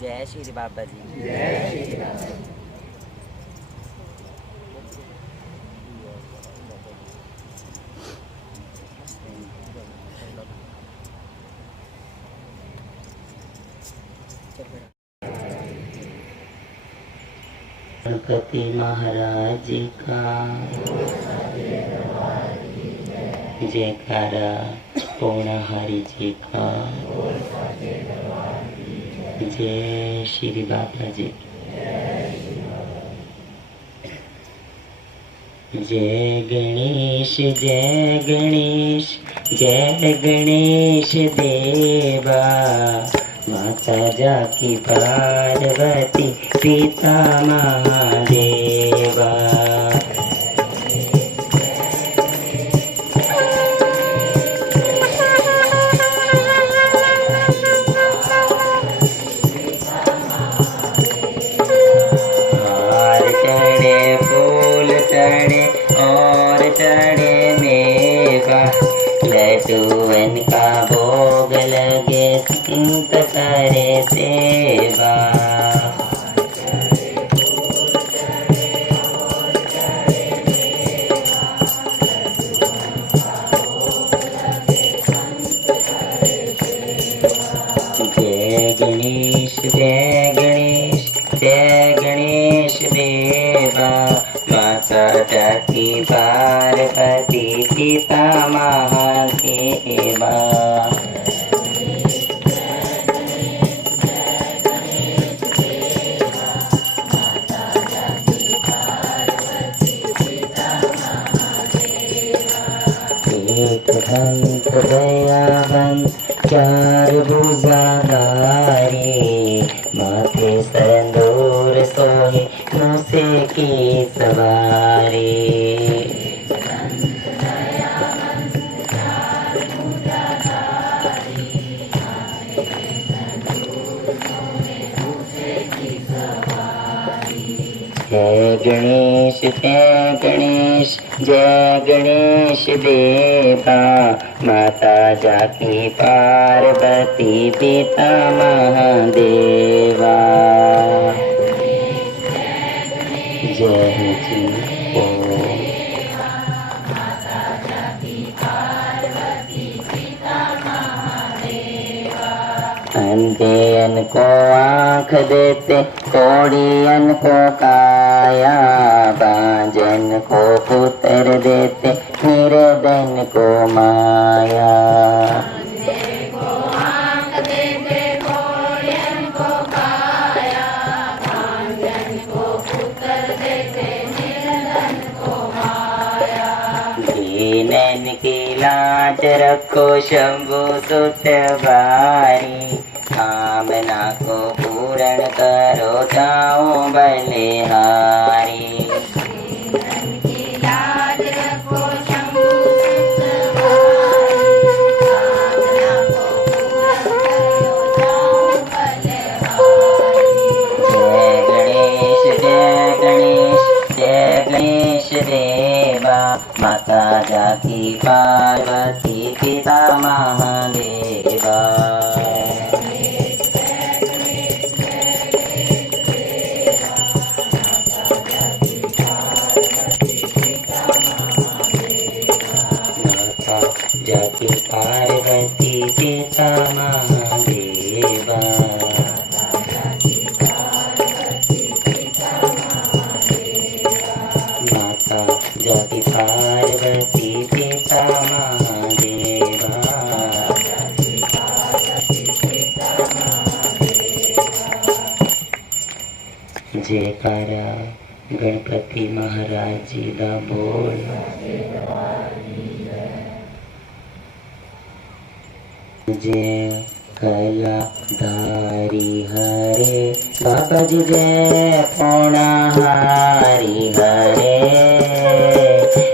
जय श्री बाबा जी। जय श्री राम। गणपति महाराज का जयकारा, पूर्ण हरि जी का जय श्री बाबा जी। जय गणेश जय गणेश जय गणेश देवा, माता जाकी पार्वती पिता महादेवा। हार चढ़े फूल चढ़े और चढ़े मेवा, लड्डूअन का भोग लगे संत करे सेवा। जय गणेश जय गणेश जय गणेश देवा, माता जाकी पार्वती पिता महादेवा। एक दंत दयावंत चार भुजाधारी, माथे संदूर सोहे मूसे की सवारी। जय गणेश जय गणेश जय गणेश देवा, माता जाकी पार्वती पिता महादेवा। जय जी ओम। अंधेयन को आँख देते, कोढ़ियन को काया, बांझन को पुत्र देते, निर्धन को माया। दीनन की लाज रखो शंभु सुत बारी, कामना को पूर्ण करो जाओ बलिहारी। देवा, माता जाकी पार्वती पिता महादेवा। माता जाकी पार्वती पिता महादेवा। जाकी पार्वती पिता महादेवा। जयकारा गणपति महाराज जी दा बोल। जय कलाधारी हरे बाबा जी, जय पौणाहारी हरे,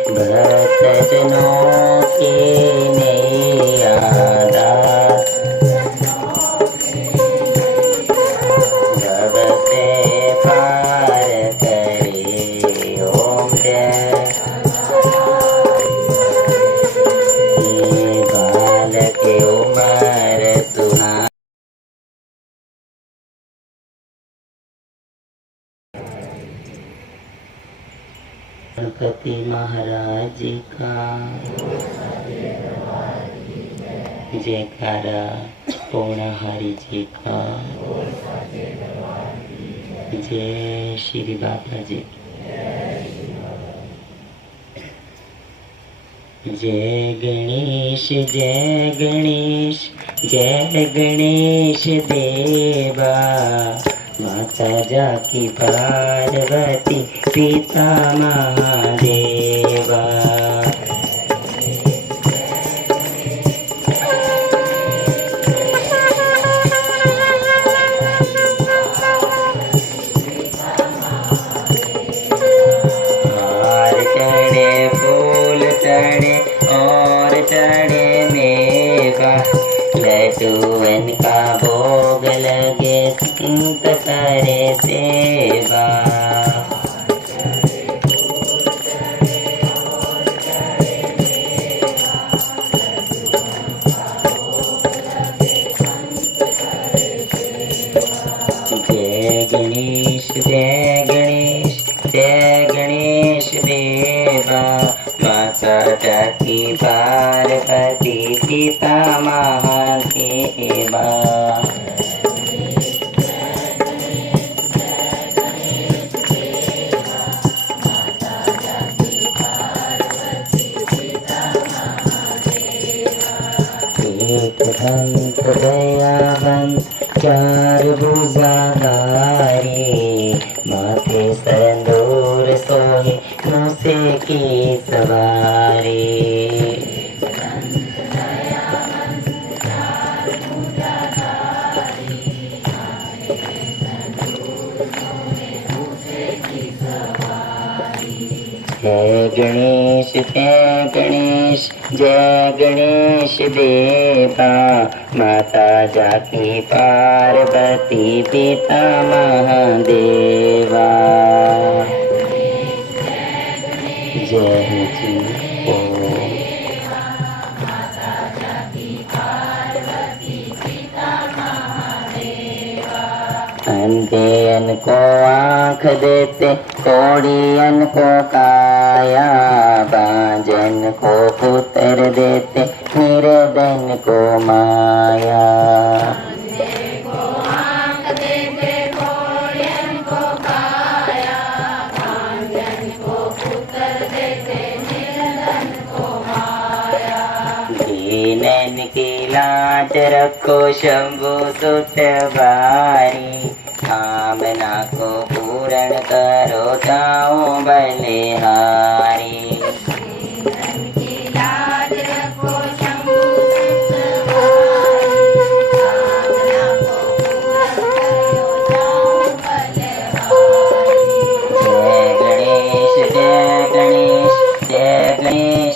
भक्त जनों की नैया दास, भव से पार करे ओम जय। बालक उमर सुहा गणपति महाराज जी का जयकारा पूर्णहारी जी का जय श्री बाबा जी जय गणेश जय गणेश जय गणेश देवा माता जाकी पार्वती पिता महादेवा हार चढ़े फूल चढ़े और चढ़े मेवा लड्डूअन का भोग लगे संत करे सेवा जय गणेश जय गणेश जय गणेश देवा माता जाकी पार्वती पिता महादेवा एक दंत दयावंत चार भुजाधारी माथे संदूर सोहे मूसे की सवारी जय गणेश जय गणेश जय गणेश देवा माता जाकी पार्वती पिता महादेवा जय जी ओम अंधेयन को आँख देते कोड़ियन को काया बांझन को पुत्र देते निर्धन को माया दीनन की लाज रखो शंभु सुत बारी कामना को पूर्ण करो जाओ बलिहारी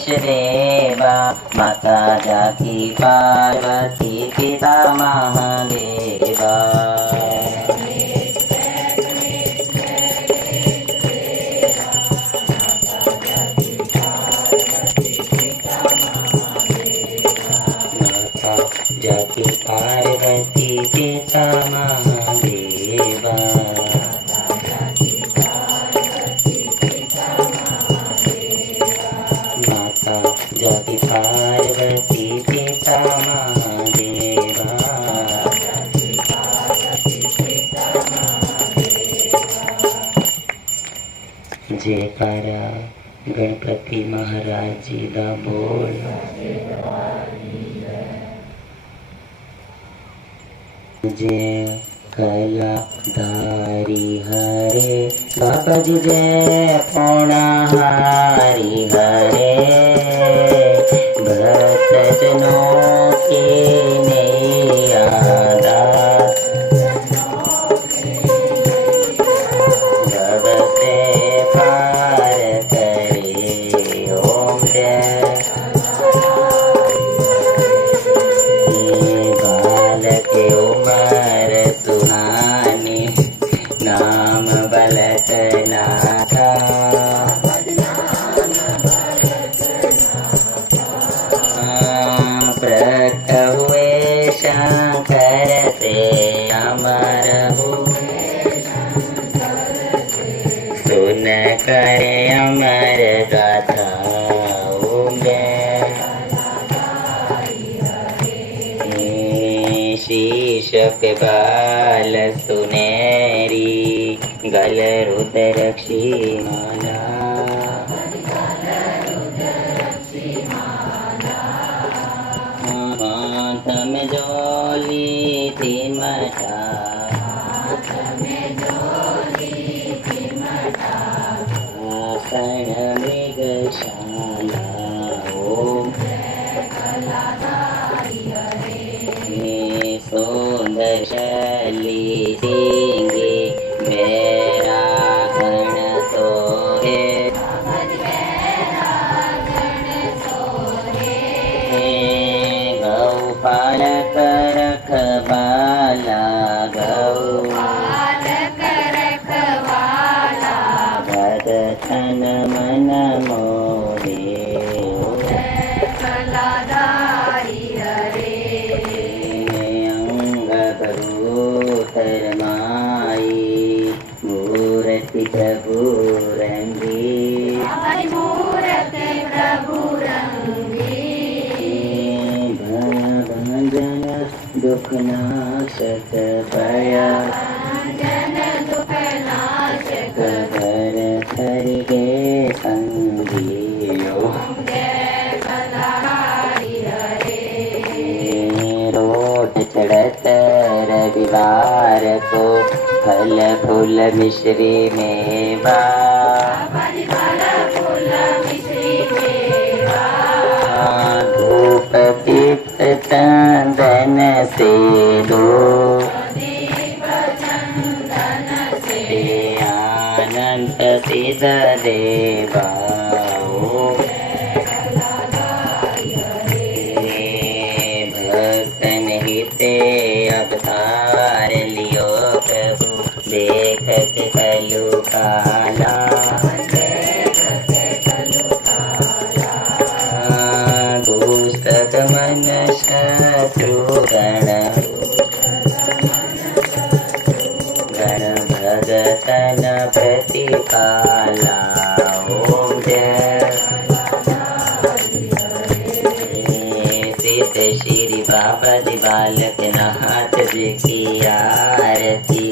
देवा माता जाकी पार्वती पिता महादेवा माता जाकी पार्वती पिता महादेवा जाकी पार्वती पिता महादेवा जयकारा गणपति महाराज जी दा बोल जय कलाधारी हरे बाबा जी जय पूर्णहारी हरे भक्त जनों की नैया दास जब से पार करे ओम जय बालक उमर सुहानी नाम बलत नाथा प्रकट हुए शंकर से अमर हुए सुन कर अमर गाथा ओम जय शीश के बाल सुनेरी गल रुद्रक्षी माला हाथ में जोली थी मटा आसन मृगशाला ओम सुंदर शैली सिंगी मेरा गण सोहे गौ पालक रखवाला गौ भगतन मन मोहे शरमाई मूर्ति प्रभु रंगी भंजन दुख नाशक भया घर घर के संगियो रोट चढ़त रविवार को फल फूल मिश्री मेवा धूप दीप चंदन से दो अनंत सिद्ध देवा भक्तन हिते अवतार लियो प्रभु देखत कलु काला दुष्ट मन शत्रु गण भगतन प्रतिपाला ओम जय सिद्ध श्री बाबा जी बालक नाथ जी की आरती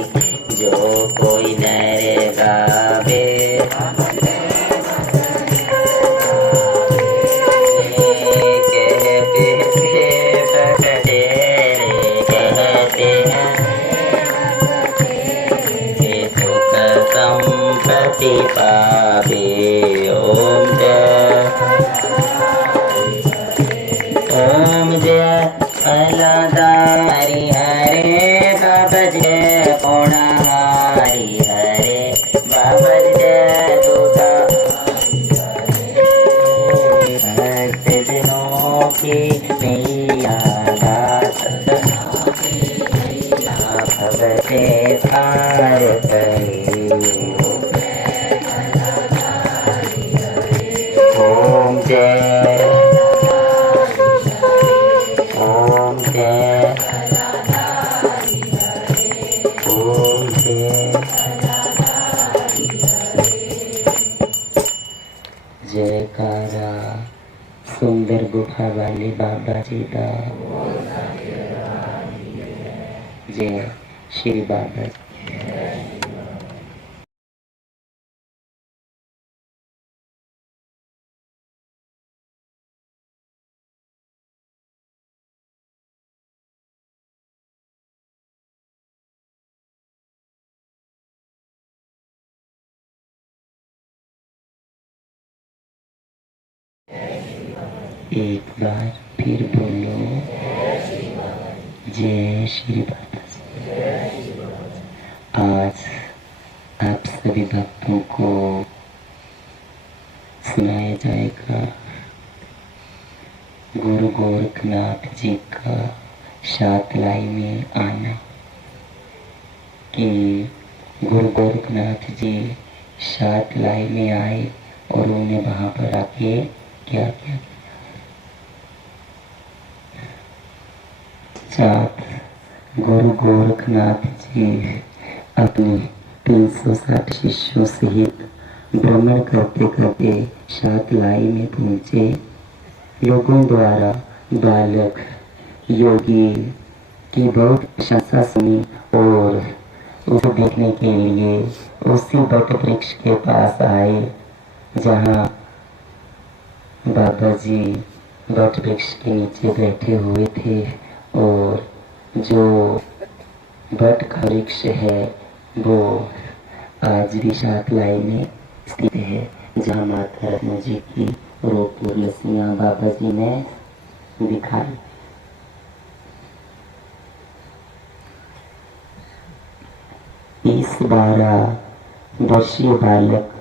जो कोई नर गावे संपत्ति पावे ओम जय फलदारी हरे बाबा जय पुणारी हरे बाबा जय दूता भक्त जनों की मैया दास भगते पार करे ओम जय ओम जय ओम जय जयकारा सुंदर गुफा वाले बाबा जी का जय श्री बाबा एक बार फिर बोलो जय श्री बाबा। आज आप सभी भक्तों को सुनाया जाएगा गुरु गोरखनाथ जी का सातलाई में आना, कि गुरु गोरखनाथ जी सातलाई में आए और उन्होंने वहां पर आके क्या किया। साथ गुरु गोरखनाथ जी अपने 360 शिष्यों सहित भ्रमण करते करते सातलाई में पहुंचे। लोगों द्वारा बालक योगी की बहुत प्रशंसा सुनी और उसे देखने के लिए उसी वट वृक्ष के पास आए जहाँ बाबा जी वट वृक्ष के नीचे बैठे हुए थे। और जो वट का वृक्ष है वो आज भी सातलाई में स्थित है, जहाँ माता रत्न जी की रूप लस्सियाँ बाबा जी ने दिखाई। इस 12 वर्षीय बालक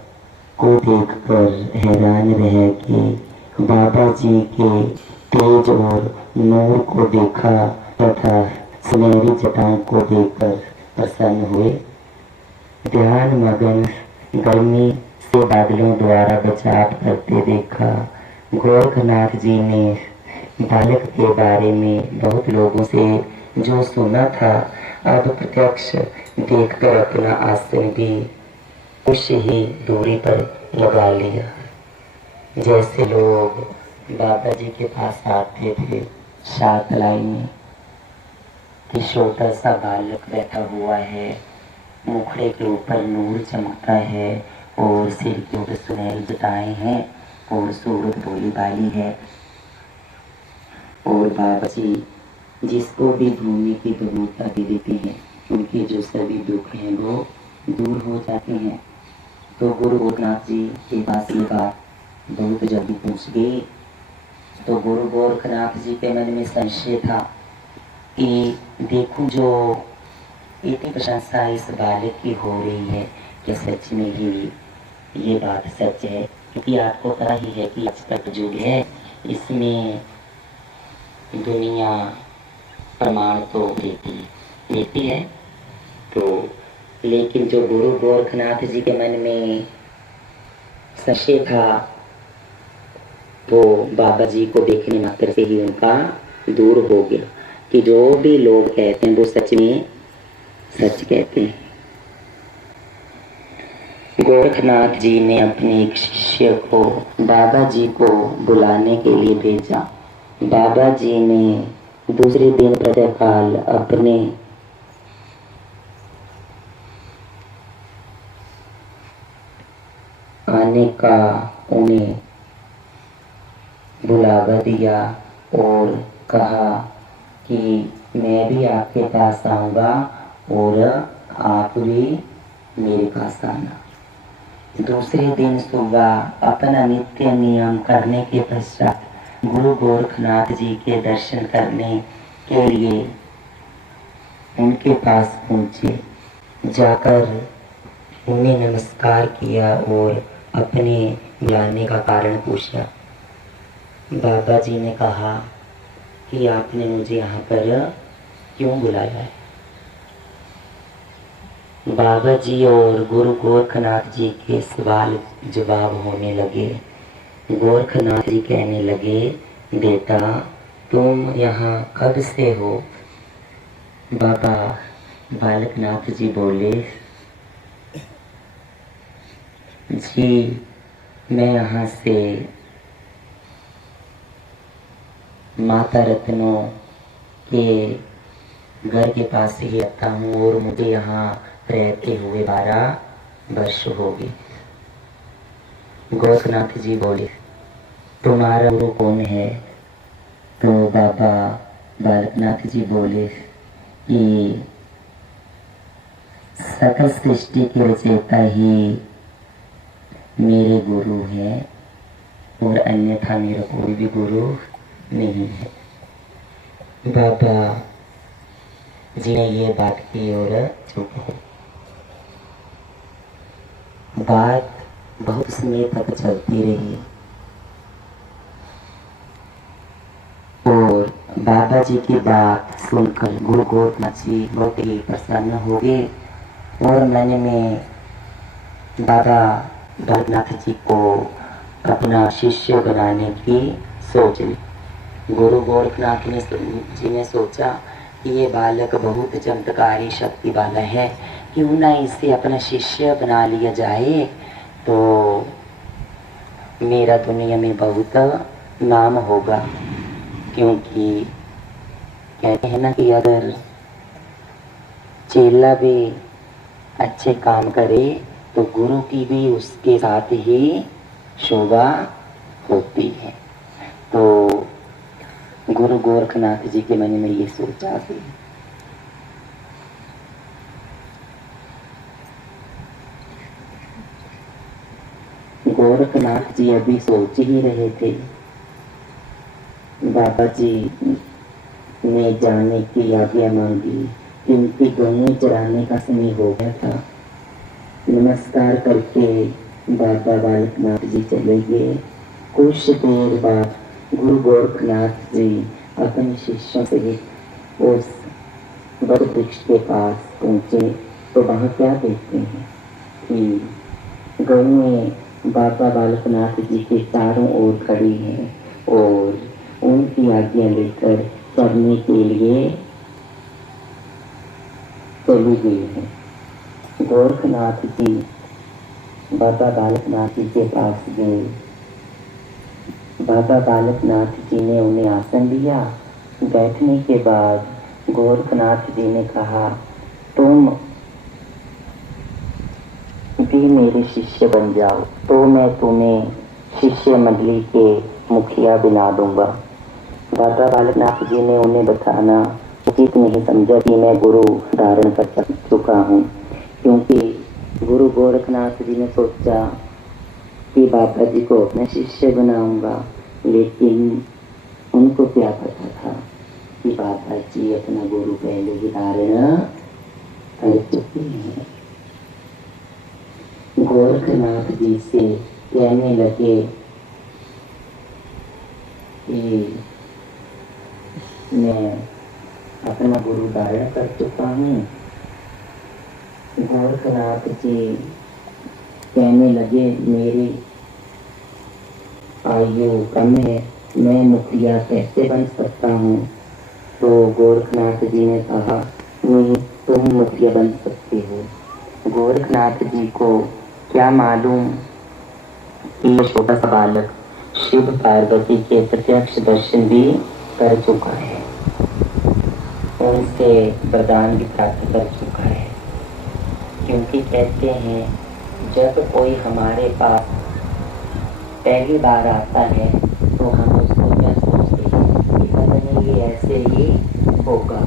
को देखकर हैरान रह के बाबा जी के तेज और नूर को देखा तथा सुनहरी जटाओं को देखकर प्रसन्न हुए। ध्यान मगन गर्मी से बादलों द्वारा बचाव करते देखा। गोरखनाथ जी ने बालक के बारे में बहुत लोगों से जो सुना था अब प्रत्यक्ष देखकर अपना आसन भी कुछ ही दूरी पर लगा लिया। जैसे लोग बाबा जी के पास आते थे सातलाई में कि छोटा सा बालक बैठा हुआ है, मुखड़े के ऊपर नूर चमकता है और सिर के ऊपर सुनहरी जटाएं हैं और सूरत भोली भाली है। और बाबा जी जिसको भी भूमि की प्रभुता दे देते हैं उनके जो सभी दुख हैं वो दूर हो जाते हैं। तो गुरु गोरखनाथ जी के पास ये बात बहुत जल्दी पहुंच गई। तो गुरु गोरखनाथ जी के मन में संशय था कि देखो जो इतनी प्रशंसा इस बालक की हो रही है कि सच में ही ये बात सच है, क्योंकि आपको पता ही है कि आज तक युग है, इसमें दुनिया प्रमाण तो देती है। तो लेकिन जो गुरु गोरखनाथ जी के मन में संशय था वो बाबा जी को देखने मात्र से ही उनका दूर हो गया कि जो भी लोग कहते हैं वो सच में सच कहते हैं। गोरखनाथ जी ने अपने एक शिष्य को बाबा जी को बुलाने के लिए भेजा। बाबा जी ने दूसरे दिन प्रातःकाल अपने आने का उन्हें बुलावा दिया और कहा कि मैं भी आपके पास आऊँगा और आप भी मेरे पास आना। दूसरे दिन सुबह अपना नित्य नियम करने के पश्चात गुरु गोरखनाथ जी के दर्शन करने के लिए उनके पास पहुँचे। जाकर उन्हें नमस्कार किया और अपने बुलाने का कारण पूछा। बाबा जी ने कहा कि आपने मुझे यहाँ पर क्यों बुलाया है। बाबा जी और गुरु गोरखनाथ जी के सवाल जवाब होने लगे। गोरखनाथ जी कहने लगे, बेटा तुम यहाँ कब से हो। बाबा बालकनाथ जी बोले, जी मैं यहाँ से माता रत्नों के घर के पास ही रहता हूँ और मुझे यहाँ रहते हुए 12 वर्ष हो गए। गोरखनाथ जी बोले, तुम्हारा गुरु कौन है। तो बाबा बालकनाथ जी बोले कि सकल सृष्टि के रचयिता ही मेरे गुरु हैं और अन्यथा मेरा कोई भी गुरु नहीं है। बाबा जी ने ये बात की और चुप हो। बात बहुत समय तक चलती रही और बाबा जी की बात सुनकर गुरु गोरखनाथ जी बहुत ही प्रसन्न हो गए और मन में बाबा बालकनाथ जी को अपना शिष्य बनाने की सोच ली। गुरु गोरखनाथ जी ने सोचा कि ये बालक बहुत चमत्कारी शक्ति वाला है, क्यों ना इसे अपना शिष्य बना लिया जाए तो मेरा दुनिया में बहुत नाम होगा। क्योंकि कहते हैं ना कि अगर चेला भी अच्छे काम करे तो गुरु की भी उसके साथ ही शोभा होती है। तो गुरु गोरखनाथ जी के मन में ये सोचा थी। गोरखनाथ जी अभी सोच ही रहे थे, बाबा जी ने जाने की आज्ञा मांगी क्योंकि गौएं चराने का समय हो गया था। नमस्कार करके बाबा बालकनाथ जी चले गए। कुछ देर बाद गुरु गोरखनाथ जी अपने शिष्यों से उस बड़ वृक्ष के पास पहुंचे तो वहां क्या देखते हैं कि गौएं बाबा बालकनाथ जी के चारों ओर खड़ी हैं और उनकी आज्ञा लेकर चढ़ने के लिए चली गई है। गोरखनाथ जी बाबा बालकनाथ जी के पास गए। बाबा बालकनाथ जी ने उन्हें आसन दिया। बैठने के बाद गोरखनाथ जी ने कहा, तुम भी मेरे शिष्य बन जाओ तो मैं तुम्हें शिष्य मंडली के मुखिया बना दूंगा। बाबा बालकनाथ जी ने उन्हें बताना उचित नहीं समझा कि मैं गुरु धारण कर चुका हूँ, क्योंकि गुरु गोरखनाथ जी ने सोचा कि बाबा जी को अपना शिष्य बनाऊंगा, लेकिन उनको क्या पता था कि बाबा जी अपना गुरु पहले ही धारण कर चुके हैं। गोरखनाथ जी से कहने लगे कि मैं अपना गुरु धारण कर चुका हूँ। गोरखनाथ जी कहने लगे, मेरी आयु कम है, मैं मुखिया कैसे बन सकता हूँ। तो गोरखनाथ जी ने कहा, नहीं, तुम मुखिया बन सकते हो। गोरखनाथ जी को क्या मालूम कि ये छोटा सा बालक शिव पार्वती के प्रत्यक्ष दर्शन भी कर चुका है, उनसे वरदान भी प्राप्त कर चुका है। क्योंकि कहते हैं जब कोई हमारे पास पहली बार आता है तो हम उसको क्या सोचते हैं कि पता नहीं ये ऐसे ही होगा,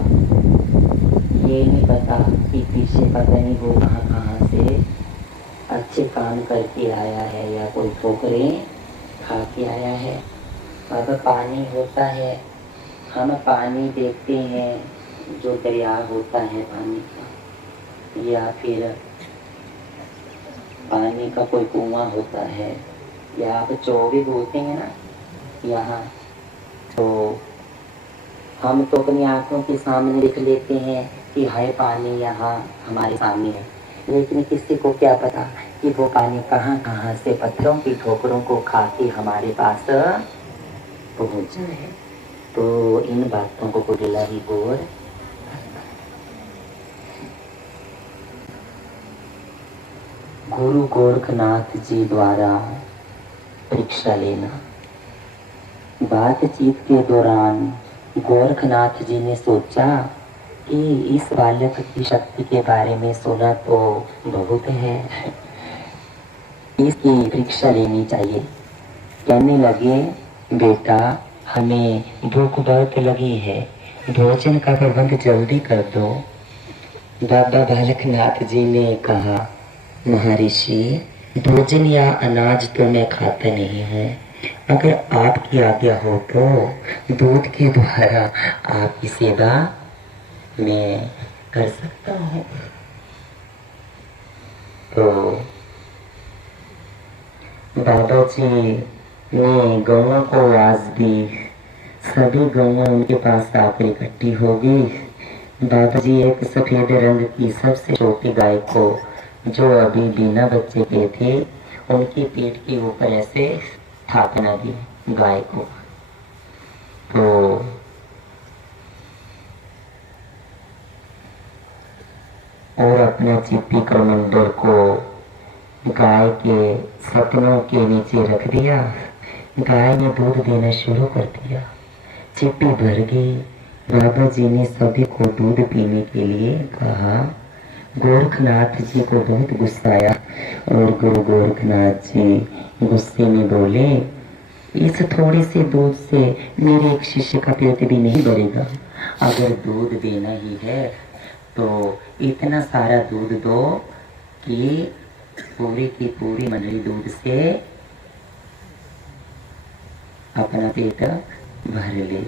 ये नहीं पता कि पीछे पता नहीं वो कहाँ से अच्छे काम करके आया है या कोई ठोकरें खा के आया है। अब पानी होता है, हम पानी देखते हैं जो दरिया होता है पानी का, या फिर पानी का कोई कुआं होता है, या आप चौबे बोलते हैं ना यहाँ, तो हम तो अपनी आंखों के सामने देख लेते हैं कि हाय पानी यहाँ हमारे सामने है, लेकिन किसी को क्या पता कि वो पानी कहाँ कहाँ से पत्थरों की ठोकरों को खा के हमारे पास पहुँच जाए। तो इन बातों को बुझला ही बोल। गुरु गोरखनाथ जी द्वारा परीक्षा लेना। बातचीत के दौरान गोरखनाथ जी ने सोचा कि इस बालक की शक्ति के बारे में सुना तो बहुत है, इसकी परीक्षा लेनी चाहिए। कहने लगे, बेटा हमें भूख बहुत लगी है, भोजन का प्रबंध जल्दी कर दो। बाबा बालकनाथ जी ने कहा, महर्षि भोजन या अनाज तो मैं खाता नहीं हूँ, अगर आपकी आज्ञा हो तो दूध के द्वारा आपकी सेवा मैं कर सकता हूँ। तो बाबा जी ने गौओं को आवाज दी। सभी गौएं उनके पास आकर इकट्ठी हो गई। बाबा जी एक सफेद रंग की सबसे छोटी गाय को, जो अभी बिना बच्चे के थे, उनकी पीठ के ऊपर ऐसे स्थापना दी गाय को। तो और अपने चित्ती कमंडल को गाय के सपनों के नीचे रख दिया। गाय ने दूध देना शुरू कर दिया। चिप्पी भर गई। बाबा जी ने सभी को दूध पीने के लिए कहा। गोरखनाथ जी को बहुत गुस्सा आया और गुरु गोरखनाथ जी गुस्से में बोले, इस थोड़े से दूध से मेरे एक शिष्य का पेट भी नहीं भरेगा। अगर दूध देना ही है तो इतना सारा दूध दो कि पूरी की पूरी मंडली दूध से अपना पेट भर ले।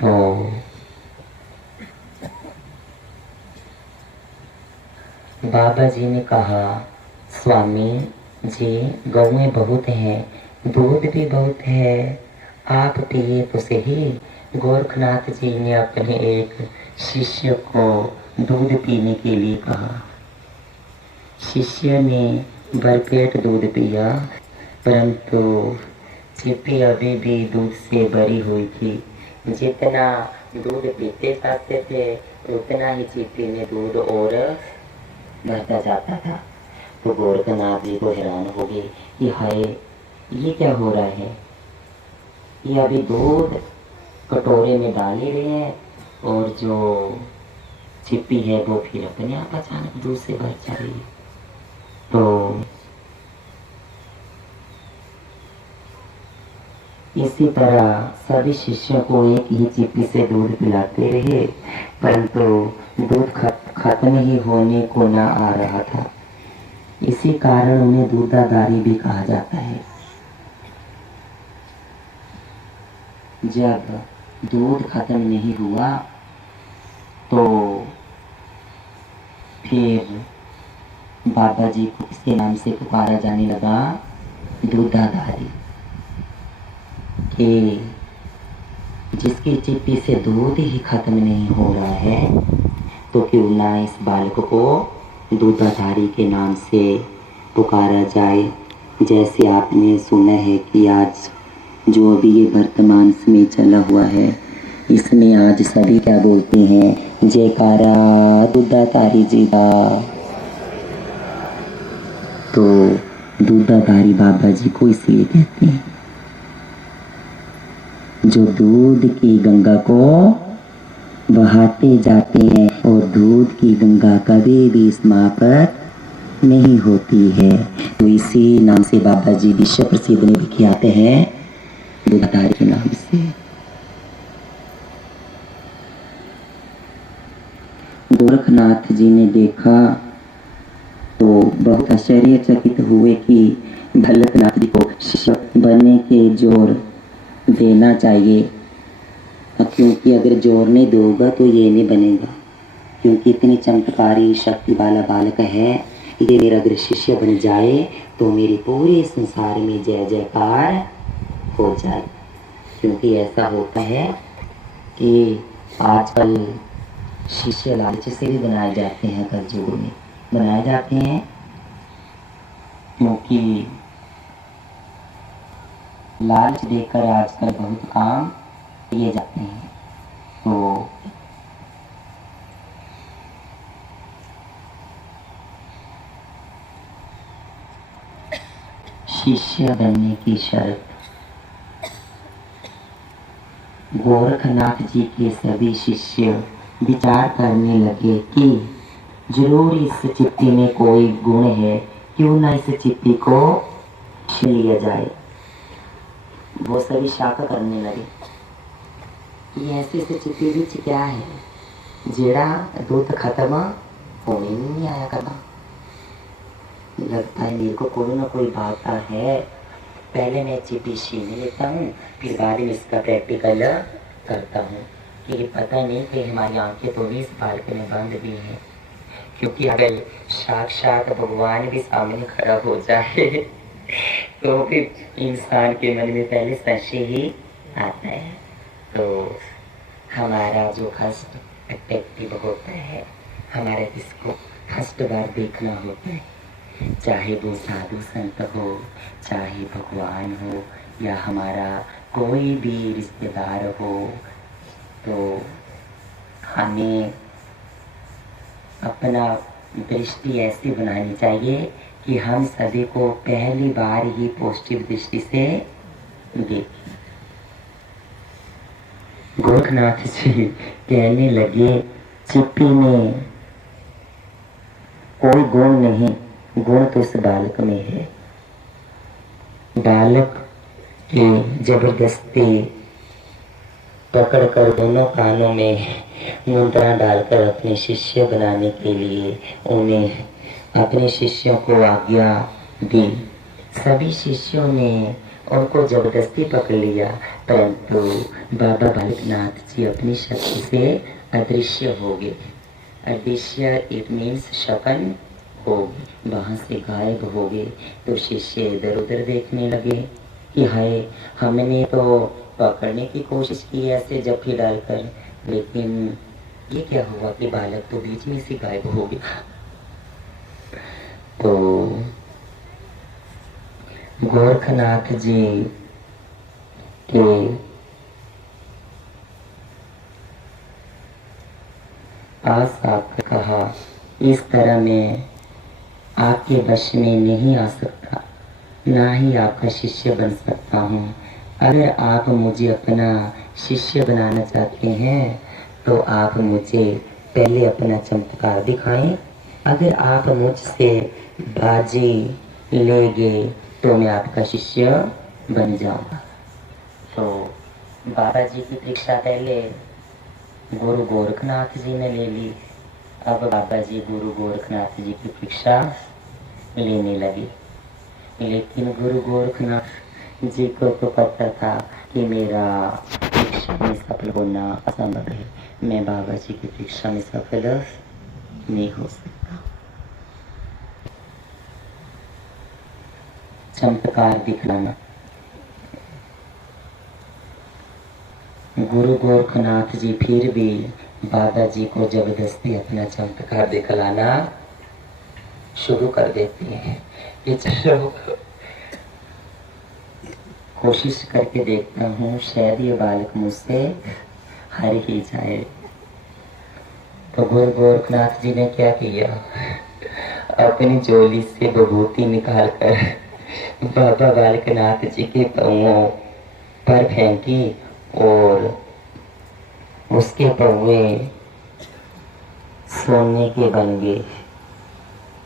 तो बाबा जी ने कहा, स्वामी जी गौएं बहुत हैं, दूध भी बहुत है, आप पिए तो सही। गोरखनाथ जी ने अपने एक शिष्य को दूध पीने के लिए कहा। शिष्य ने भरपेट दूध पिया, परंतु चिप्पी अभी भी दूध से भरी हुई थी। जितना दूध पीते जाते थे उतना ही चिप्पी में दूध और बढ़ता जाता था। तो गोरखनाथ जी को हैरान हो गए कि हाय, ये क्या हो रहा है। ये अभी दूध कटोरे में डाल ही रहे हैं और जो चिप्पी है वो फिर अपने आप अचानक दूध से भर जा रही है। तो इसी तरह सभी शिष्यों को एक ही चिप्पी से दूध पिलाते रहे, परंतु दूध खत्म ही होने को न आ रहा था। इसी कारण उन्हें दूधाधारी भी कहा जाता है। जब दूध खत्म नहीं हुआ तो फिर बाबा जी को इसके नाम से पुकारा जाने लगा, दूधाधारी। कि जिसकी चिप्पी से दूध ही खत्म नहीं हो रहा है तो क्यों ना इस बालक को दूधाधारी के नाम से पुकारा जाए। जैसे आपने सुना है कि आज जो अभी ये वर्तमान समय चला हुआ है, इसमें आज सभी क्या बोलते हैं, जयकारा दूधाधारी जी का। तो दूधाधारी बाबा जी को इसलिए कहते हैं जो दूध की गंगा को बहाते जाते हैं और दूध की गंगा कभी भी समाप्त नहीं होती है। तो इसी नाम से बाबा जी विश्व प्रसिद्ध में भी खिलाते हैं, दूधाधारी के नाम से। गोरखनाथ जी ने देखा तो बहुत आश्चर्यचकित हुए कि भल्लकनाथ जी को शिष्य बनने के जोर देना चाहिए, क्योंकि अगर जोर नहीं दोगा तो ये नहीं बनेगा, क्योंकि इतनी चमत्कारी शक्ति वाला बालक है। ये मेरा अगर शिष्य बन जाए तो मेरे पूरे संसार में जय जयकार हो जाए। क्योंकि ऐसा होता है कि आजकल शिष्य लालच से भी बनाए जाते हैं, कलयुग में बनाए जाते हैं, क्योंकि लालच देकर आजकल बहुत काम किए जाते हैं। तो शिष्य बनने की शर्त। गोरखनाथ जी के सभी शिष्य विचार करने लगे कि जरूर इस चिट्ठी में कोई गुण है, क्यों ना इस चिट्ठी को लिया जाए। वो सभी शक करने लगे, ये ऐसी चिट्ठी विच क्या है जेड़ा दूध खत्म होने नहीं आया करना। लगता है मेरे को कोई ना कोई बात है, पहले मैं चिट्ठी छीन लेता हूँ, फिर बाद में इसका प्रैक्टिकल करता हूँ। ये पता नहीं कि हमारी आंखें तो भी इस बालक में बंद भी हैं, क्योंकि अगर साक्षात भगवान भी सामने खड़ा हो जाए तो फिर इंसान के मन में पहले संशय ही आता है। तो हमारा जो फर्स्ट अट्रैक्टिव होता है, हमारा इसको फर्स्ट बार देखना होता है, चाहे वो साधु संत हो, चाहे भगवान हो, या हमारा कोई भी रिश्तेदार हो, तो हमें अपना दृष्टि ऐसी बनानी चाहिए कि हम सभी को पहली बार ही पॉजिटिव दृष्टि से देखें। गोरखनाथ जी कहने लगे, चिप्पी में कोई गुण नहीं, गुण तो इस बालक में है। बालक की जबरदस्ती पकड़कर दोनों कानों में मुद्रा डालकर अपने शिष्य बनाने के लिए उन्हें अपने शिष्यों को आज्ञा दी। सभी शिष्यों ने उनको जबरदस्ती पकड़ लिया, परंतु बाबा बालकनाथ जी अपनी शक्ति से अदृश्य हो गए। अदृश्य इट मीन्स शपन हो गए, वहां से गायब हो गए। तो शिष्य इधर उधर देखने लगे कि हाय, हमने तो पकड़ने की कोशिश की ऐसे जफ्फी डालकर, लेकिन ये क्या हुआ कि बालक तो बीच में से गायब हो गया। तो गोरखनाथ जी के पास आकर कहा, इस तरह मैं आपके वश में नहीं आ सकता, ना ही आपका शिष्य बन सकता हूँ। अगर आप मुझे अपना शिष्य बनाना चाहते हैं तो आप मुझे पहले अपना चमत्कार दिखाएं। अगर आप मुझसे बाजी ले गए तो मैं आपका शिष्य बन जाऊंगा। तो बाबा जी की परीक्षा पहले गुरु गोरखनाथ जी ने ले ली। अब बाबा जी गुरु गोरखनाथ जी की परीक्षा लेने लगे, लेकिन गुरु गोरखनाथ जी को तो पता था कि मेरा परीक्षा में सफल होना असंभव है, मैं बाबा जी की परीक्षा में सफल नहीं हो सकता। चमत्कार दिखलाना। गुरु गोरखनाथ जी फिर भी बाबा जी को जबरदस्ती अपना चमत्कार दिखलाना शुरू कर देते हैं कि चलो कोशिश करके देखता हूँ, शायद ये बालक मुझसे हार ही जाए। तो गुरु गोरखनाथ जी ने क्या किया, अपनी झोली से विभूति निकालकर बाबा बालकनाथ जी के पांवों पर फेंकी और उसके पौवे सोने के बन गए।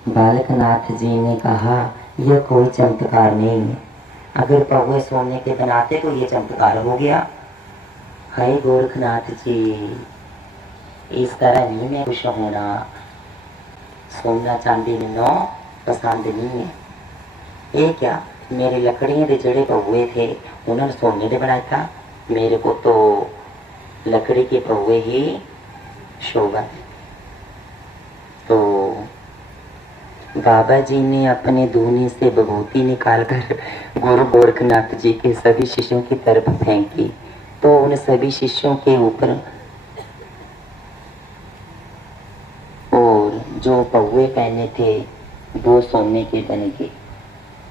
बालकनाथ जी ने कहा, यह कोई चमत्कार नहीं है, अगर पौवे सोने के बनाते तो ये चमत्कार हो गया। हाय गोरखनाथ जी, इस तरह नहीं मैं खुश होना, सोना चांदी नो पसंद नहीं है। ये क्या, मेरे लकड़ियां के जड़े पौवे थे उन्होंने सोने दे बनाया था, मेरे को तो लकड़ी के पौवे ही शोभा। तो बाबा जी ने अपने धूनी से विभूति निकालकर गुरु गोरखनाथ जी के सभी शिष्यों की तरफ फेंकी, तो उन सभी शिष्यों के ऊपर और जो पौवे पहने थे वो सोने के बन गए।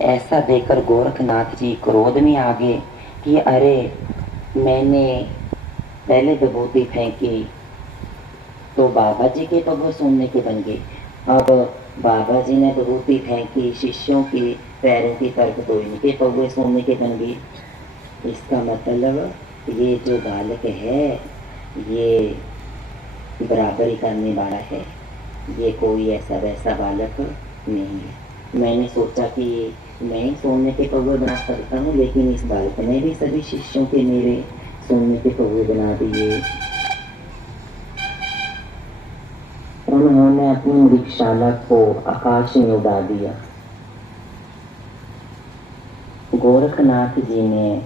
ऐसा देखकर गोरखनाथ जी क्रोध में आ गए कि अरे, मैंने पहले विभूति फेंकी तो बाबा जी के पौवे सोने के बन गए, अब बाबा जी ने विभूति फेंकी शिष्यों के पैरों की तरफ तो इनके पौवे सोने के बन गए। इसका मतलब ये जो बालक है ये बराबरी करने वाला है, ये कोई ऐसा वैसा बालक नहीं है। मैंने सोचा कि मैं ही सोने के पौवे बना सकता हूँ, लेकिन इस बालक ने भी सभी शिष्यों के मेरे सोने के पौवे बना दिए। उन्होंने अपनी मृगशाला को आकाश में उड़ा दिया। गोरखनाथ जी ने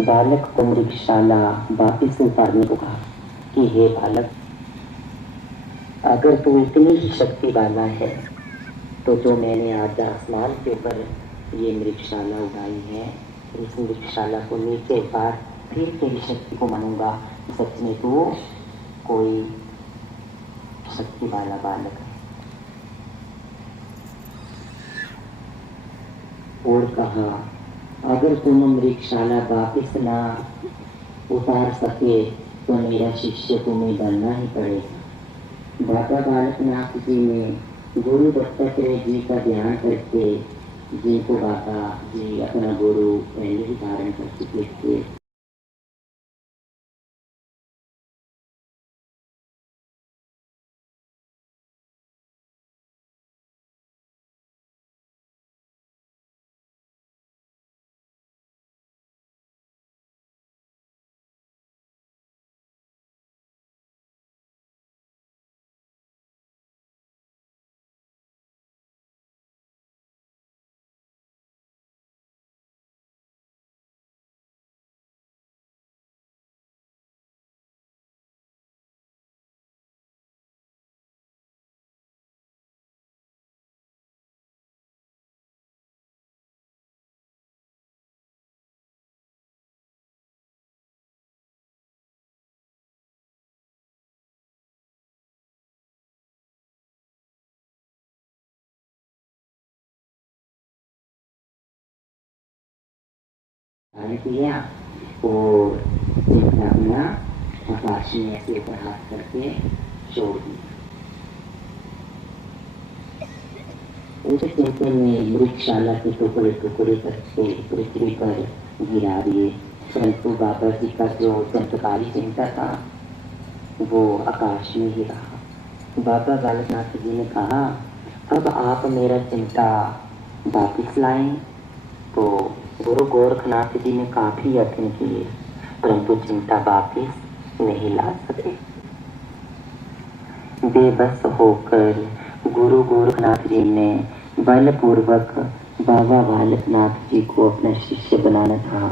बालक को मृगशाला वापिस उतारने को कहा कि हे बालक, अगर तू इतनी ही शक्ति वाला है तो जो मैंने आज आसमान के ऊपर ये मृगशाला उड़ाई है, इस मृगशाला को नीचे बार फिर तेरी शक्ति को मानूंगा। सच में तू कोई शक्ति वाला बालक है। और कहा, अगर तुम मृगशाला वापिस ना उतार सके तो मेरा शिष्य तुम्हें बनना ही पड़ेगा। बाबा बालकनाथ जी ने गुरु दत्तात्रेय जी का ध्यान करके जी को बाबा जी अपना गुरु पहले ही धारण कर चुके थे। किया और अपना आकाश में ऐसे ऊपर हाथ करके छोड़ दिया। उस चिंतन में वृक्षशाला के टुकड़े टुकड़े करके पृथ्वी पर गिरा दिए। परंतु बाबा जी का जो चमत्कारी चिंता था वो आकाश में ही रहा। बाबा बालकनाथ जी ने कहा, अब आप मेरा चिंता वापिस लाएं। तो गुरु गोरखनाथ जी ने काफी यत्न किए परंतु चिंता वापिस नहीं ला सके। बेबस होकर गुरु गोरखनाथ जी ने बलपूर्वक बाबा बालकनाथ जी को अपना शिष्य बनाना था।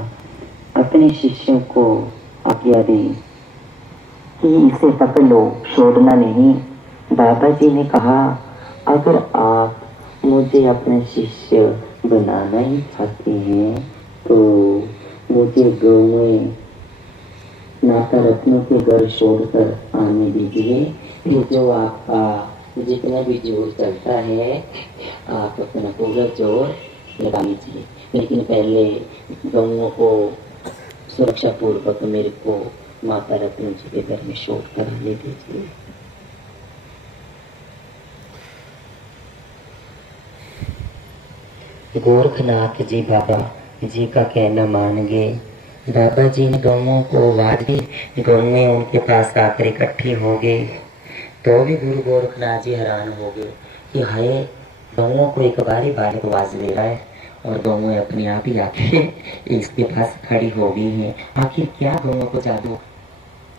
अपने शिष्यों को आज्ञा दी कि इसे पकड़ लो, छोड़ना नहीं। बाबा जी ने कहा, अगर आप मुझे अपना शिष्य बनाना ही चाहते हैं तो मुझे गाँव में माता रत्नों के घर छोड़कर आने दीजिए। ये जो आपका जितना भी जोर चलता है आप अपना पूरा जोर लगा लीजिए, लेकिन पहले गाँवों को सुरक्षा पूर्वक मेरे को माता रत्नों जी के घर में छोड़ कर आने दीजिए। गोरखनाथ जी बाबा जी का कहना मान गए। बाबा जी ने गाँवों को आवाज दी, गाँव में उनके पास आकर इकट्ठे हो गए। तो भी गुरु गोरखनाथ जी हैरान हो गए कि हाय, गाँवों को एक बार ही बालक आवाज दे रहा है और गाँव में अपने आप ही आके इसके पास खड़ी हो गई है। आखिर क्या गाँवों को जादू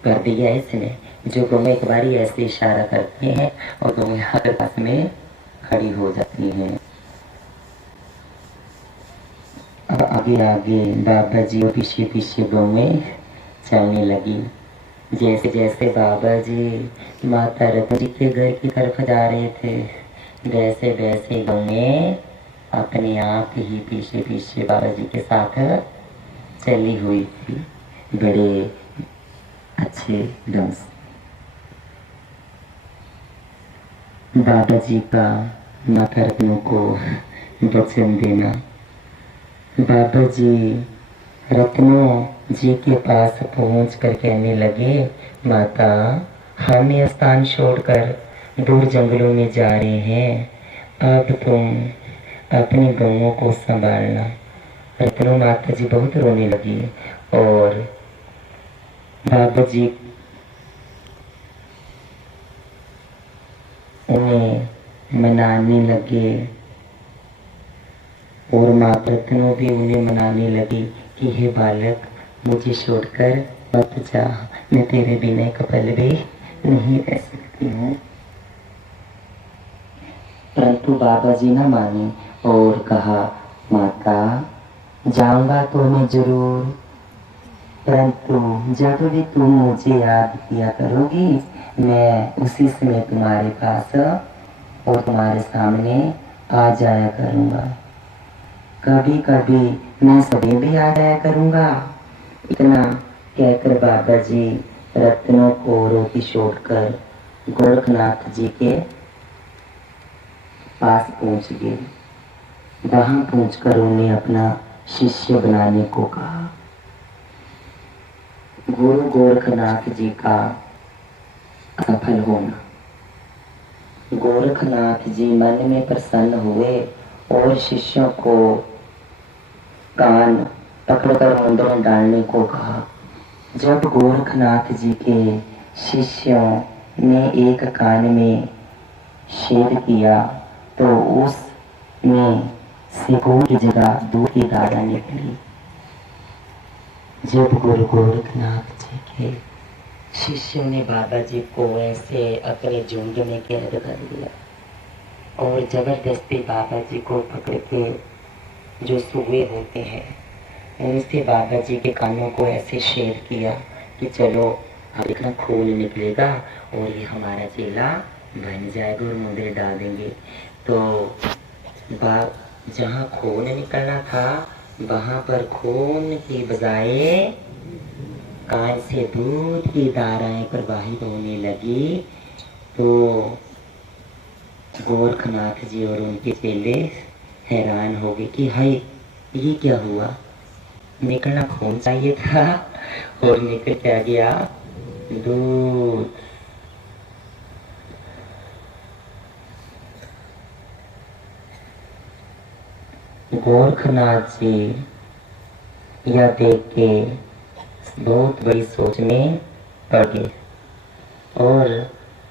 कर दिया इसने जो गाँव एक बार ही ऐसे इशारा करते हैं और गाँव आकर पास में खड़ी हो जाती हैं। अब आगे आगे बाबा जी और पीछे पीछे गौएं चलने लगी। जैसे जैसे बाबा जी माता रत्न जी के घर की तरफ जा रहे थे वैसे वैसे गौएं अपने आप ही पीछे पीछे बाबा जी के साथ चली हुई थी बड़े अच्छे ढंग से। बाबा जी का माता रत्नों को वचन देना। बाबा जी रत्नों जी के पास पहुंच कर कहने लगे, माता हम ये स्थान छोड़कर दूर जंगलों में जा रहे हैं, अब तुम अपनी गौओं को संभालना। रत्नों माता जी बहुत रोने लगी और बाबा जी उन्हें मनाने लगे और माता रत्नों भी उन्हें मनाने लगी कि हे बालक मुझे छोड़कर मत जा, मैं तेरे बिना एक पल भी नहीं रह सकती हूँ। परंतु बाबा जी न माने और कहा, माता जाऊंगा तो मैं जरूर, परंतु जब भी तुम मुझे याद किया करोगी मैं उसी समय तुम्हारे पास और तुम्हारे सामने आ जाया करूंगा। कभी कभी मैं सभी भी आ जाया करूंगा। इतना कहकर बाबा जी रत्नों को रोटी छोड़कर गोरखनाथ जी के पास पहुंच गए। वहां पहुंचकर उन्हें अपना शिष्य बनाने को कहा। गुरु गोरखनाथ जी का सफल होना। गोरखनाथ जी मन में प्रसन्न हुए और शिष्यों को कान पकड़कर मुंदों में डालने को कहा। जब गोरखनाथ जी के शिष्यों ने एक कान में छेद किया तो उसमें से खून की जगह दूध की धारा निकली। जब गुरु गोरखनाथ जी के शिष्यों ने बाबा जी को ऐसे अपने झुंड में कैद कर दिया और जबरदस्ती बाबा जी को पकड़ के जो सुए होते हैं उनसे बाबा जी के कानों को ऐसे शेर किया कि चलो अब इतना खून निकलेगा और ये हमारा चेला बन जाएगा और मुंदरे डाल देंगे। तो जहाँ खून निकलना था वहां पर खून की बजाय कान से दूध की धाराएं प्रवाहित होने लगी। तो गोरखनाथ जी और उनके चेले हैरान हो गए कि हाय ये क्या हुआ, निकलना खून चाहिए था और निकल क्या गया दूध। गोरखनाथ जी यह देख के बहुत बड़ी सोच में पड़ गए और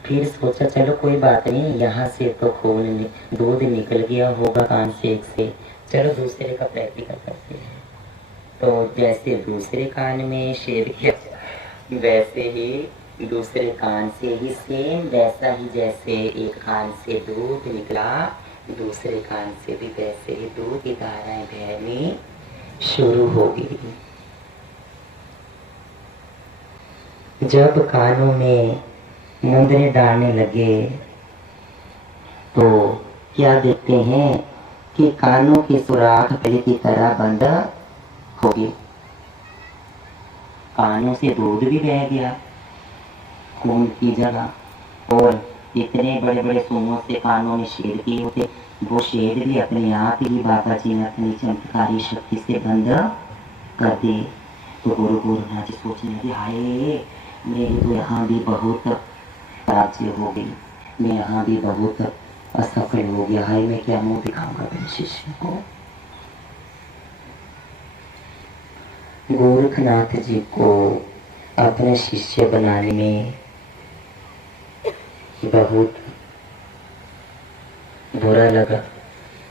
फिर सोचा चलो कोई बात नहीं, यहाँ से तो खून दूध निकल गया होगा कान से एक से, चलो दूसरे का प्रैक्टिकल करते हैं। तो जैसे दूसरे कान में शेर किया वैसे ही दूसरे कान से ही सेम वैसा ही, जैसे एक कान से दूध निकला दूसरे कान से भी वैसे ही दूध की धाराएं बहनी शुरू हो गई। जब कानों में मुंदरे डालने लगे तो क्या देखते हैं कि कानों की सुराख पहले की तरह बंद हो गई। कानों से दूध भी बह गया खून की जगह और इतने बड़े बड़े सुओं से कानों में छेद किए होते वो छेद भी अपने आप ही बाबा जी ने अपनी चमत्कारी शक्ति से बंद कर दिए। तो गुरु गोरखनाथ जी सोचने लगे हाय मेरी तो यहाँ भी बहुत राज्य हो गई, मैं यहाँ भी बहुत असफल हो गया, हाय मैं क्या मुंह दिखाऊंगा अपने शिष्य को। गोरखनाथ जी को अपने शिष्य बनाने में बहुत बुरा लगा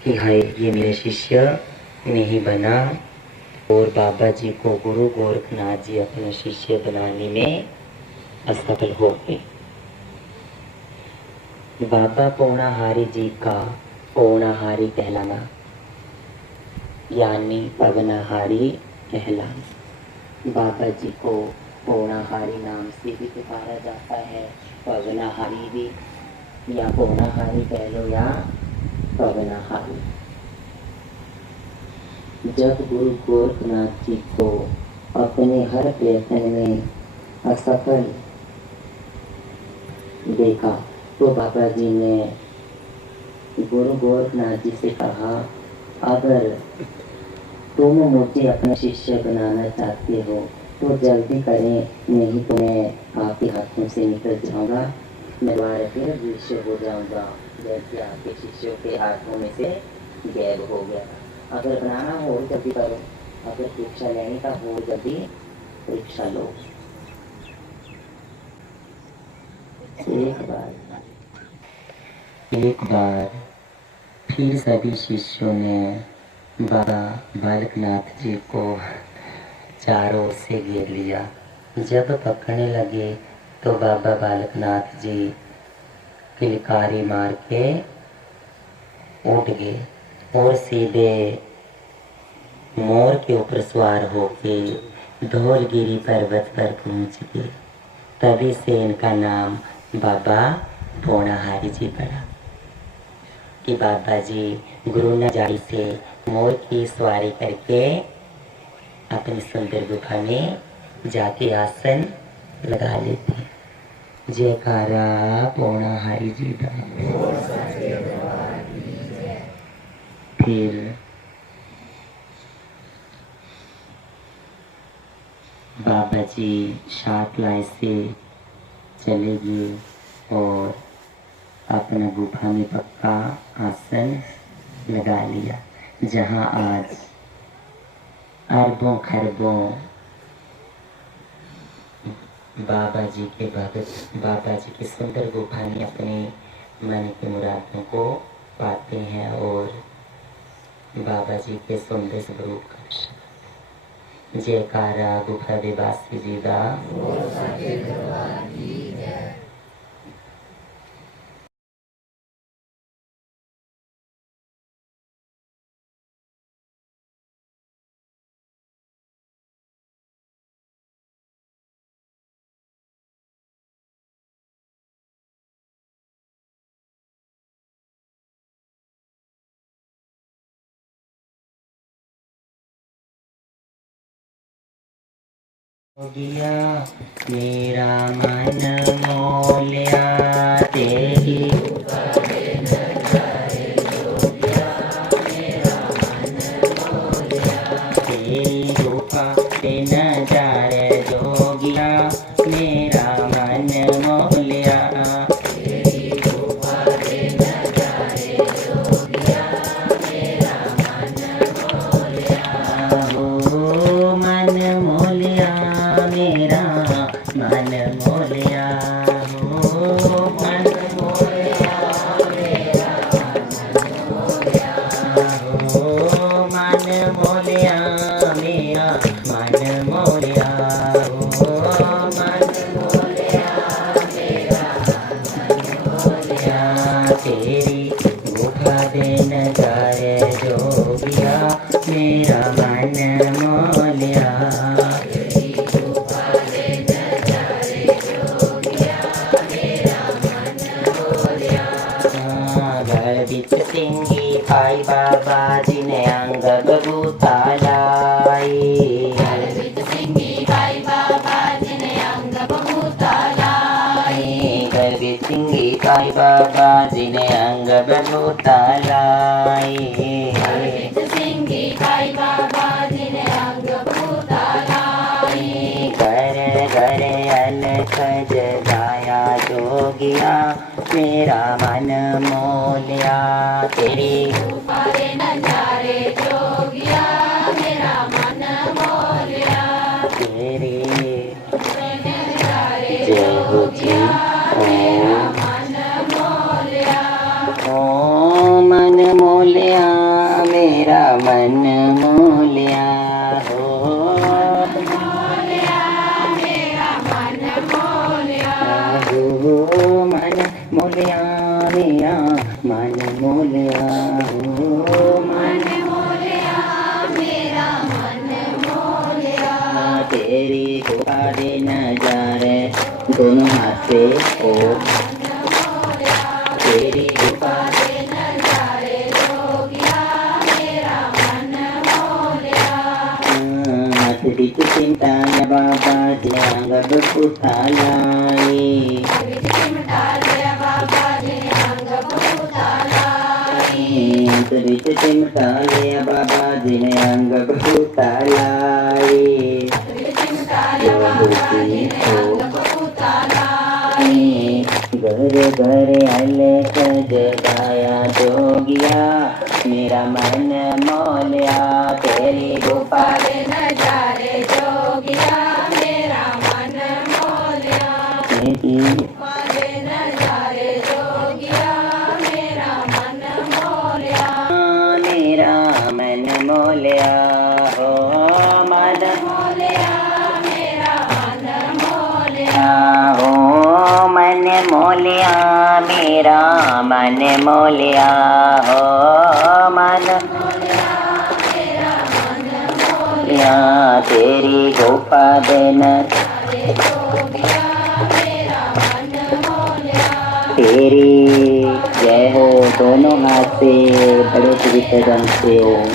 कि हाय ये मेरे शिष्य नहीं बना और बाबा जी को गुरु गोरखनाथ जी अपने शिष्य बनाने में असफल हो गए। बाबा पौनाहारी जी का पौनाहारी कहलाना यानी पवनाहारी कहलाना। बाबा जी को पौनाहारी नाम से भी पुकारा जाता है, पवनाहारी भी या पौनाहारी कह लो या पवनाहारी। जब गुरु गोरखनाथ जी को अपने हर प्रयत्न में असफल देखा तो बाबा जी ने गुरु गोरखनाथ जी से कहा अगर तुम मुझे अपना शिष्य बनाना चाहते हो तो जल्दी करें, नहीं तो मैं आपके हाथों से निकल जाऊंगा, मैं दोबारा फिर विषय हो जाऊंगा जैसे आपके शिष्यों के हाथों में से गैब हो गया। अगर बनाना हो जल्दी करो, अगर परीक्षा लेने का हो जल्दी परीक्षा लो। एक बार फिर सभी शिष्यों ने बाबा बालकनाथ जी को चारों ओर से घेर लिया। जब पकड़ने लगे तो बाबा बालकनाथ जी किलकारी मार के उठ गए और सीधे मोर के ऊपर सवार होके धौलगिरी पर्वत पर पहुंच गए। तभी से इनका नाम बाबा पौनाहारी जी पड़ा कि बाबा जी गुरु नजारी से मोर की सवारी करके अपनी सुंदर गुफा में जाके आसन लगा लेते। जयकारा पौनाहारी जी का। फिर बाबा जी शातलाई से चले गए और अपना गुफा में पक्का आसन लगा लिया, जहाँ आज अरबों खरबों बाबा जी के भगत बाबा जी की सुंदर गुफा में अपने मन की मुरादों को पाते हैं और बाबा जी के सुंदर स्वरूप का दर्शन। जयकारा गुफा निवासी जी का। हो गया मेरा मन मोलिया तेरी तेरी रूपा पे नजारे जोगिया मेरा मन मोलिया हो मन मोलिया मेरा मन मोलिया हो मन मोलिया मेरा हो मन मोलिया मेरा मन मोलिया हो मन मोलिया मेरा मोलिया तेरी गुफा दे नजारे जोगिया मेरा मन मोलिया घर बिच सिंगी आई बाबा जी ने अंग बबूता लाई घर बिच सिंगी आई बाबा जी ने अंग बबूता लाई घर बिच सिंगी आई बाबा जी ने अंग बबूता लाई घर बिच सिंगी आई बाबा जी ने अंग बबूता लाई घर घर अलख जगाया जोगिया मेरा मन मोलिया तेरी गुफा दे नजारे जोगिया मेरा मन मोलिया तेरी जय हो जी मन मोलिया ओ मन मोलिया मेरा मन मोलिया हो मोलिया मेरा मन मोलिया हो मन मोलिया मेरा मन मोलिया हो मन मोलिया मेरा मन मोलिया तेरी गुफा दे नजारे दोनों हाथ से ओ तेरी गुफा दे नजारे जोगिया मेरा मन मोलिया मत बिच चिंता बाबा जी अंग बबूता लाई बिच चिमटा लिया बाबा जी ने अंग बबूता लाई घर घर अलख जगाया जोगिया मेरा मन मोलिया तेरी गुफा दे नजारे जोगिया मेरा मन मोलिया तेरी गुफा दे नजारे जोगिया मेरा मन मोलिया मेरा मन मोलिया हो मन मोलिया मेरा मन मोलिया हो मन मोलिया मेरा मन मोलिया हो मन मोलिया मेरा मन मोलिया तेरी गुफा दे नजारे जोगिया मेरा मन मोलिया तेरी जय हो दोनों हाथ से बड़े पवित्र रंग से ओम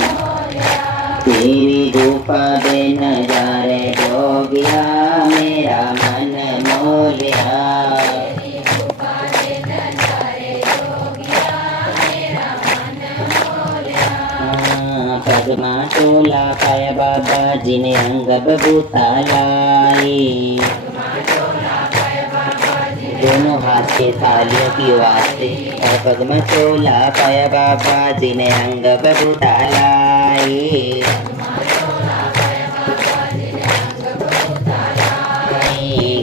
तेरी गुफा दे नजारे जोगिया मेरा मन मोलिया पद्मा तो चोला पाया बाबा जी ने अंग बबूता लाई। दोनों हाथ के तालियों की वास्ते और पग में चोला पाया बाबा जी ने अंग बबूता लाई।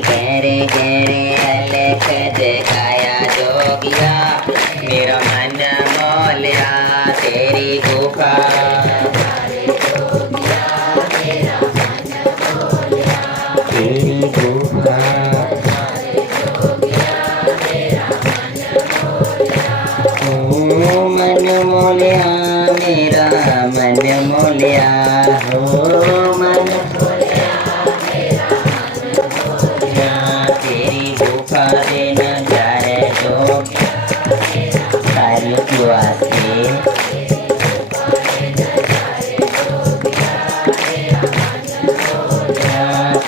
गहरे गहरे अलख जगाया जोगिया मेरा मन मोलिया तेरी गुफा। तेरी गुफा ओ मन मोलिया मेरा मन मोलिया हो मन तेरी गुफा दे नजारे जो कार्यों की वास्ते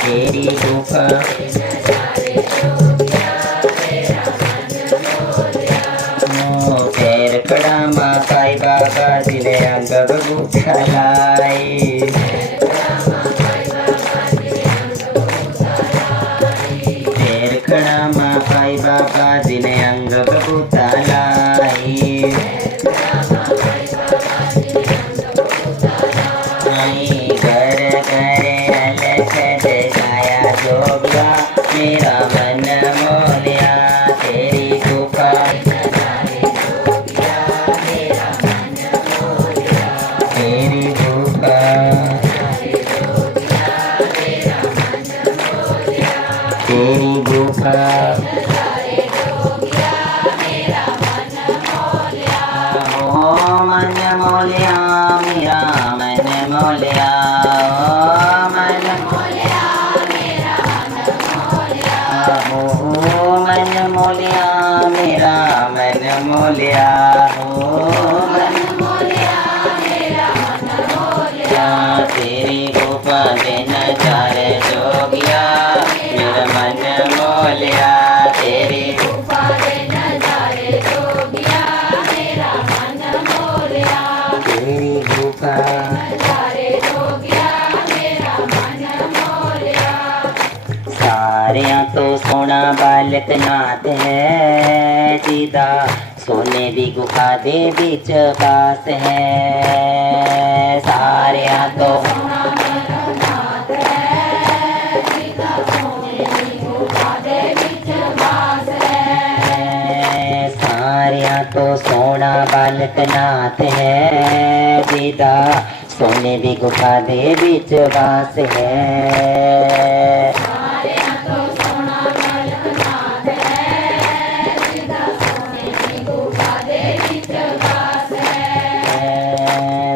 तेरी गुफा पैर कड़ा माँ पाई बाबा जी ने अंग बबूता लाई। पैर कड़ा माँ पाई बाबा जी ने अंग बबूता लाई। घर घर अलख जगाया जोगिया मेरा मन मोलिया तेरी गुफा। तेरी गुफा तेरी गुफा ओ मन मोलिया मेरा मन मोलिया ओ मन मोलिया मेरा मन मोलिया हो मन तेरी गुफा दे नजारे जोगिया मेरा मन मोलिया तेरी गुफा दे नजारे जोगिया मेरा मन मोलिया तेरी गुफा नजारे जोगिया मेरा मन मोलिया। सारियां तो सोना बालक नाथ है जीदा सोने भी गुफा दे बिच बास है। सारियां तो सारियां तो सोना बालक नाथ है जीदा सोने भी गुफा दे बिच बास है।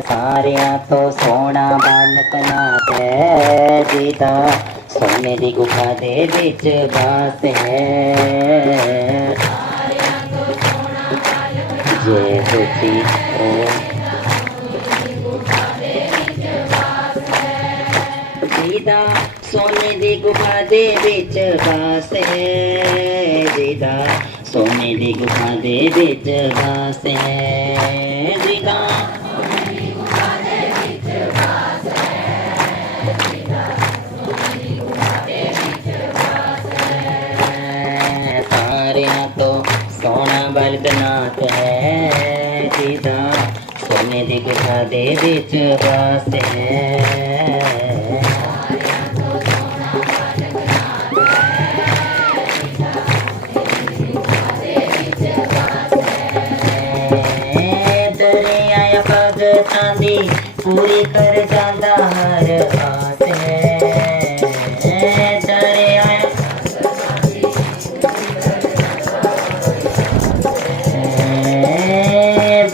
सारियां तो सोना बालक नाथ है जीदा सोने दी गुफा दे बिच बास है। जय होती ओ जीदा सोने दी गुफा दे बिच बास है। जीदा सोने दी गुफा दे बिच बास है। जीदा तो सोना बालक नाथ है जीदा सोने दी गुफा दे बिच बास है। दरिया भगतां दी पूरी कर जांदा हर आस है।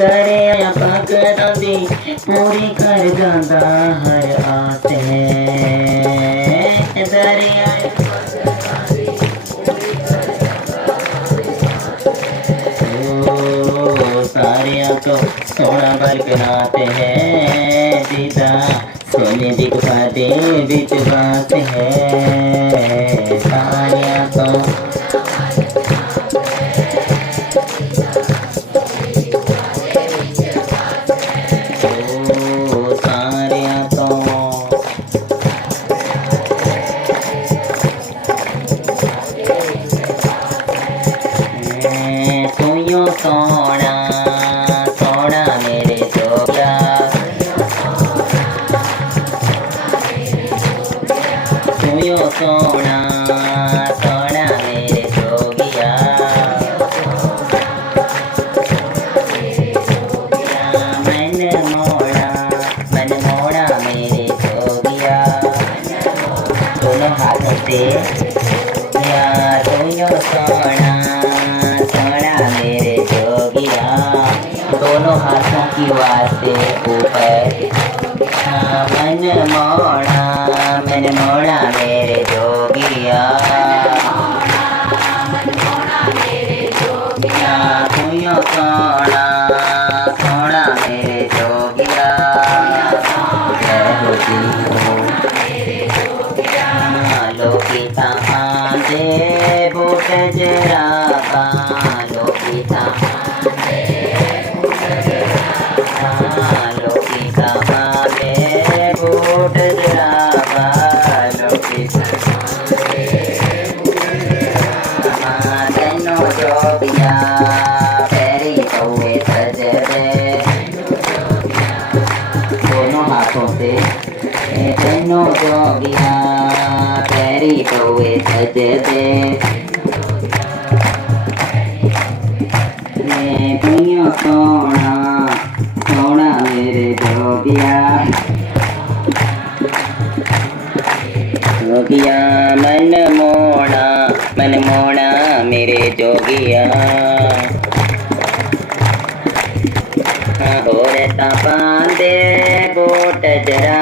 दरिया भगतां दी पूरी कर जांदा हर आस है। दरिया सारियां तो सोना बालक नाथ है जीदा सोने दी गुफा दे बिच बास है। सारियां तो सारियां तो मोड़ा सोना मेरे जोगिया मन मोड़ा मेरे जोगिया दोनों हाथों से या तुयो सोना सोना मेरे जोगिया दोनों हाथों की वास्ते ऊपर मन मोड़ा मेरे जोगिया तुयो सोना सोना मेरे जोगिया जय होती हो लोकिता दे बूट जरा लोकिता लोकिता दे बूट जरा लोकिता तेनो जोगिया पैरी पौए सजदे दोनों हाथों से तेनो जोगिया पैरी पौए सजदे तुयो सोना सोना मेरे जोगिया जोगिया मन मोड़ा मेरे जोगिया और तपांदे गोट जरा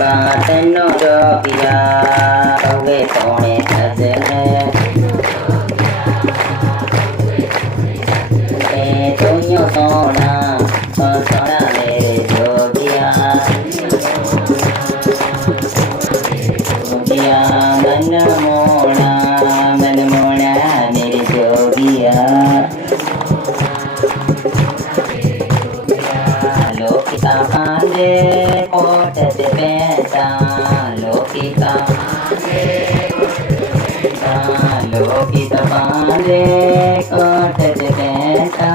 बातनो जोगिया होगे सोने सजने तुयो सोना सोना मेरे जोगिया जोगिया मन मोड़ा मेरे जोगिया लोकिता पांडे कोट से बेटा लोकिता पांडे कोट से बेटा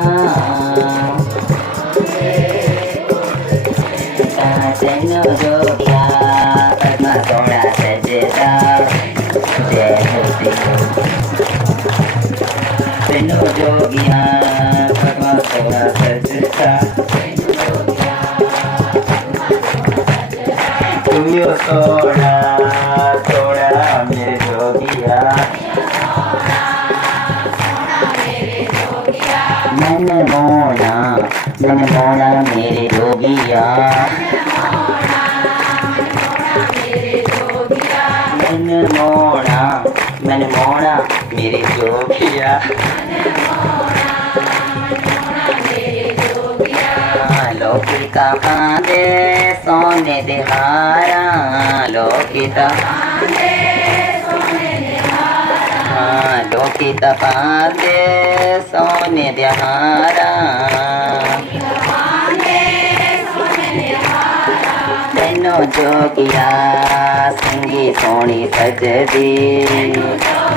तेनो जोगिया पद्मा सोना सजदा जय होती हो तेनो जोगिया पद्मा सोना सजदा तुयो सोना सोना मेरे जोगिया मन मोड़ा मेरे जोगिया मन मोड़ा मेरे जोगिया लोकिता पांदे सोने दिहारा लोकिता पांदे सोने दिहारा तेनो जोगिया संगी सोनी सजदी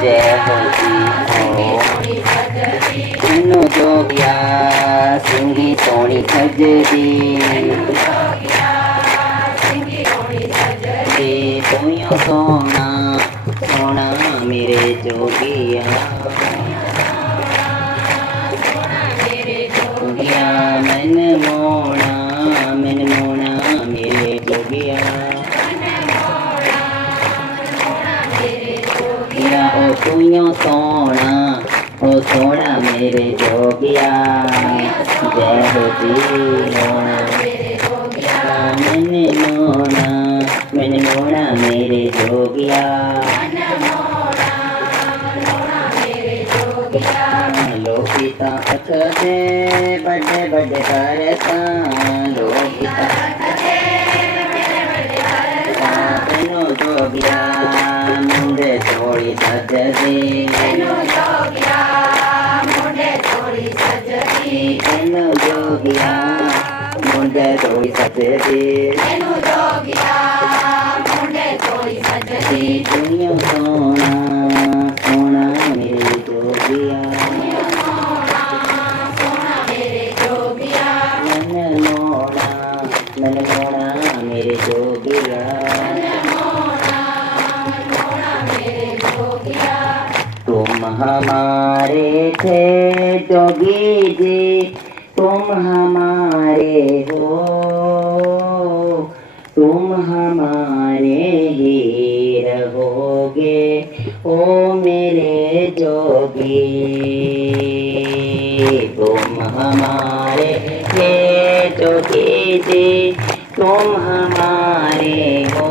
जय होती हो तेनो जोगिया संगी सोनी सजदी तुयो सोना सोना मेरे जोगिया जोगिया मन मोड़ा मेरे जोगिया ओ तुयो सोना ओ सोना मेरे जोगिया जय होती हो मन मोड़ा मेरे जोगिया लोकिता अचते बड़े बड़े करता लोकिता तेनो जोगिया मुंडे थोड़ी सजदी तेनो जोगिया मुंडे थोड़ी सजदी तुयो सोना सोना मेरे जोगिया मन मोड़ा मेरे जोगिया तुम हमारे थे जोगी जी, तुम हमारे हो, तुम हमारे ही रहोगे ओ मेरे जोगी। तुम हमारे थे जोगी जी, तुम हमारे हो,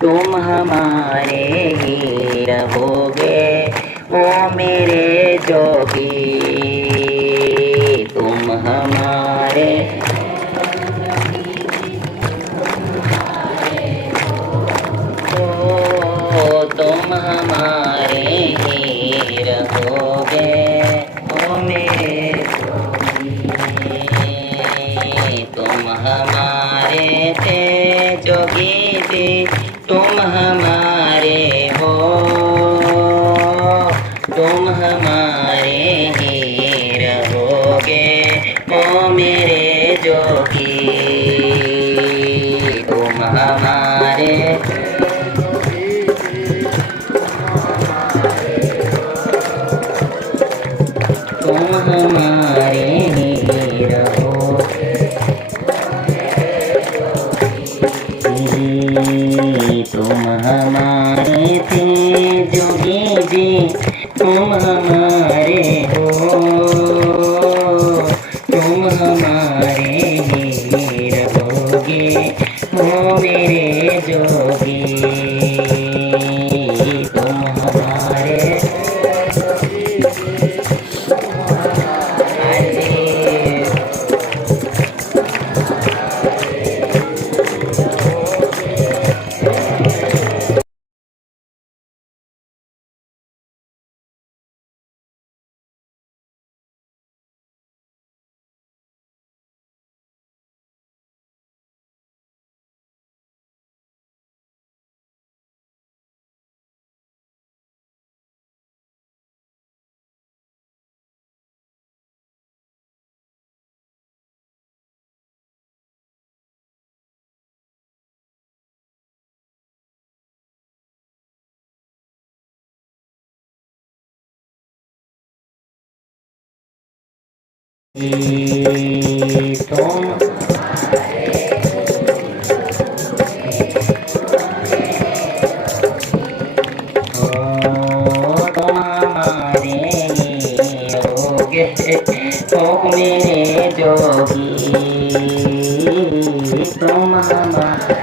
तुम हमारे ही रहोगे ओ मेरे जोगी। तुम हमारे हो, तुम हमारे ही रहोगे ओ मेरे जोगी। तुम हमारे थे जोगी जी, तुम हमारे हो, तुम हमारे ही रहोगे ओ मेरे जोगी। तुम हमारे तुम हमारे ही रहोगे, तुम हमारे थे जोगी जी, तुम हमारे हो, तुम हमारे ही रहोगे हो मेरे जोगी। तुम हमारे तुम ओ मेरे जोगी। तुम हमारे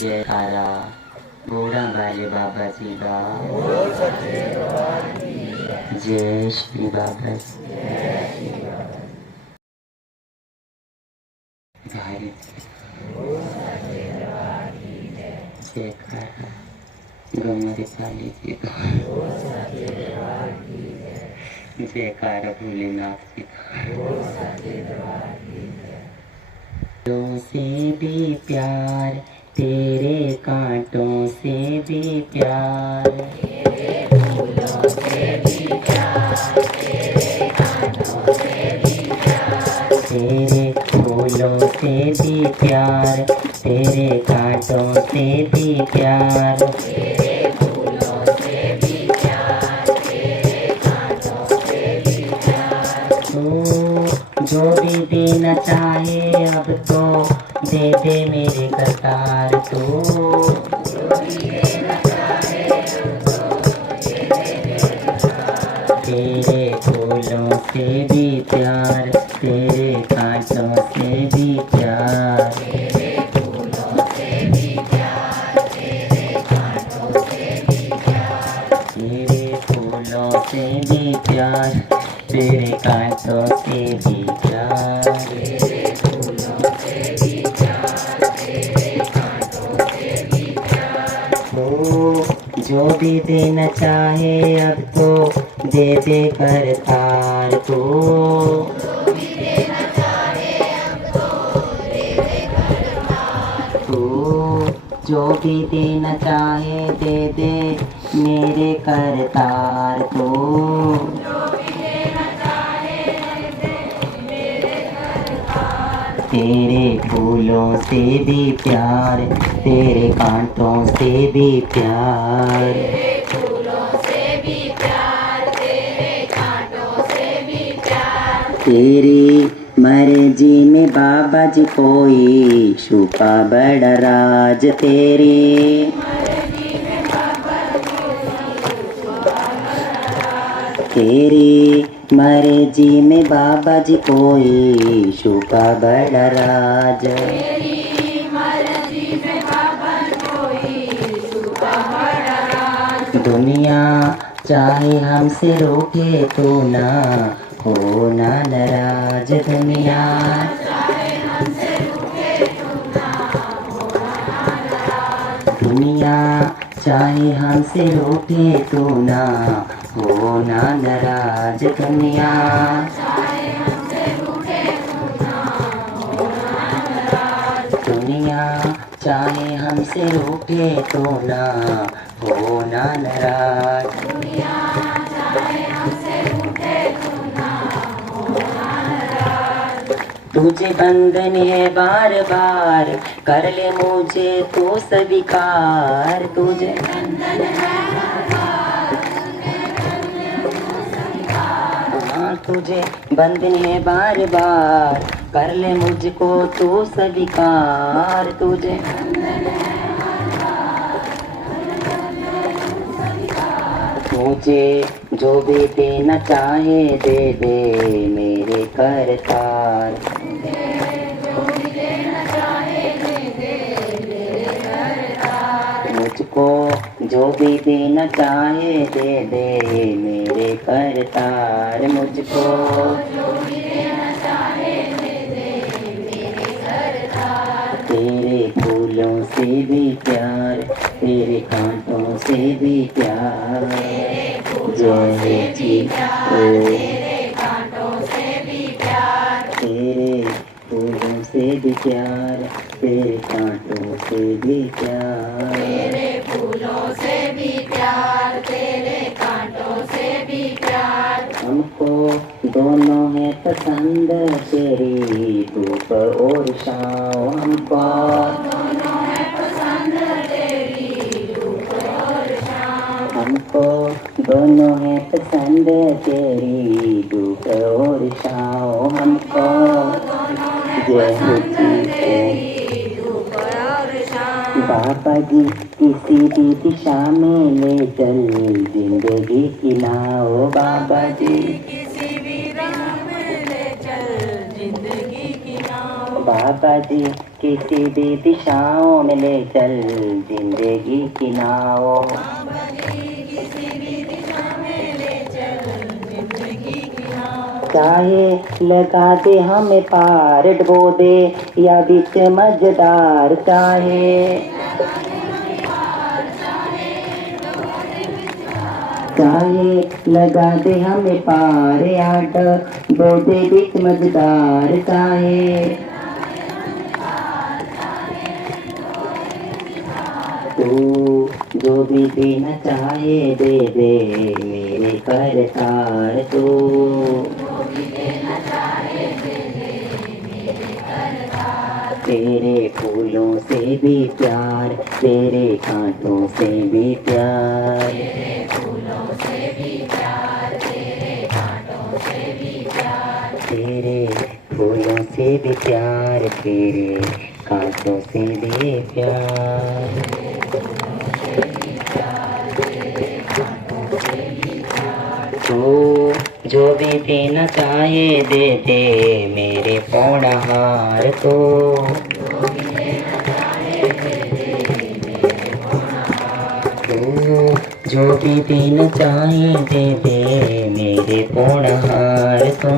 जयकारा बूढ़ा वाले बाबा जी का, जय श्री बाबा जी। भारत जयकारा गौमरी पाली जी का, जयकारा भोलेनाथ जी का। फूलों से भी प्यार, तेरे कांटों से भी प्यार, तेरे फूलों से भी प्यार, तेरे कांटों से भी प्यार, तेरे फूलों से भी प्यार, तेरे कांटों से भी प्यार, तेरे फूलों से भी प्यार, तेरे कांटों से भी प्यार। तू जो भी देना चाहे अब तो दे दे मेरे करतार। तू जो भी देना चाहे अब तो दे दे मेरे करतार। तेरे फूलों से भी प्यार, तेरे कांटों से भी प्यार, तेरे फूलों से भी प्यार, तेरे कांटों से भी प्यार, तेरे फूलों से भी प्यार, तेरे कांटों से भी प्यार, तेरे फूलों से भी प्यार, तेरे कांटों से भी प्यार। हो जो भी देना चाहे अब तो दे दे करतार। तो जो भी देना चाहे अब तो दे दे करतार। तो जो भी देना चाहे दे दे मेरे करतार। तो तेरे फूलों से भी प्यार, तेरे कांटों से भी प्यार, तेरे फूलों से भी प्यार, तेरे कांटों से भी प्यार। तेरी मर्जी में बाबा जी कोई छुपा बड़ा राज, तेरी मर्जी में बाबा तेरी मर्जी में बाबा जी कोई छुपा बड़ा राज, तेरी मर्जी में बाबा कोई छुपा बड़ा राज। दुनिया चाहे हमसे रोके तो ना हो ना नाराज, दुनिया चाहे हमसे रुके तो ना हो नाराज। दुनिया चाहे हमसे रोके तो ना हो ना नाराज, दुनिया चाहे हमसे रुके तो ना हो नाराज। दुनिया चाहे हमसे रोके तो ना हो ना नाराज। दुनिया चाहे हमसे रुके तो ना हो नाराज। तुझे बंधन है बार बार, कर ले मुझे तो स्वीकार, तुझे बंधन है हाँ, तुझे बंधन है बार बार, कर ले मुझको तो स्वीकार, तुझे मुझे जो भी देना चाहे दे दे मेरे करतार, मुझको जो भी देना चाहे दे दे मेरे करतार, मुझको तेरे फूलों से भी प्यार, तेरे कांटों से भी प्यार, जय जी ओ तेरे कांटों से भी प्यार। तेरे फूलों से भी प्यार, तेरे कांटों से भी प्यार, तेरे फूलों से भी प्यार, तेरे कांटों से भी प्यार। हमको दोनों है पसंद तेरी धूप और छाँव, हमको दोनों है पसंद तेरी धूप और छाँव। हमको दोनों है पसंद तेरी धूप और छाँव, हमको जय हो जी तेरी धूप और छाँव। बाबा जी किसी भी दिशा में ले चल जिंदगी की नाव, बाबा जी किसी भी राह में ले चल जिंदगी की नाव। बाबा जी किसी भी दिशाओं में ले चल जिंदगी की नाव, बाबा जी किसी भी दिशा में ले चल जिंदगी की नाव। चाहे लगा दे हमें पार डुबो दे या बीच मझदार, चाहे चाहे लगा दे हमें पार या डुबो दे बीच मझदार, चाहे तू जो भी देना चाहे दे दे मेरे करतार, तू तेरे फूलों से भी प्यार, तेरे कांटों से भी प्यार, तेरे फूलों से भी प्यार, तेरे कांटों से भी प्यार। तेरे फूलों से भी प्यार, तेरे कांटों से भी प्यार, तू जो भी देना चाहे दे दे मेरे पौड़हार, तो तू जो भी देना चाहे दे दे मेरे पौड़हार, तो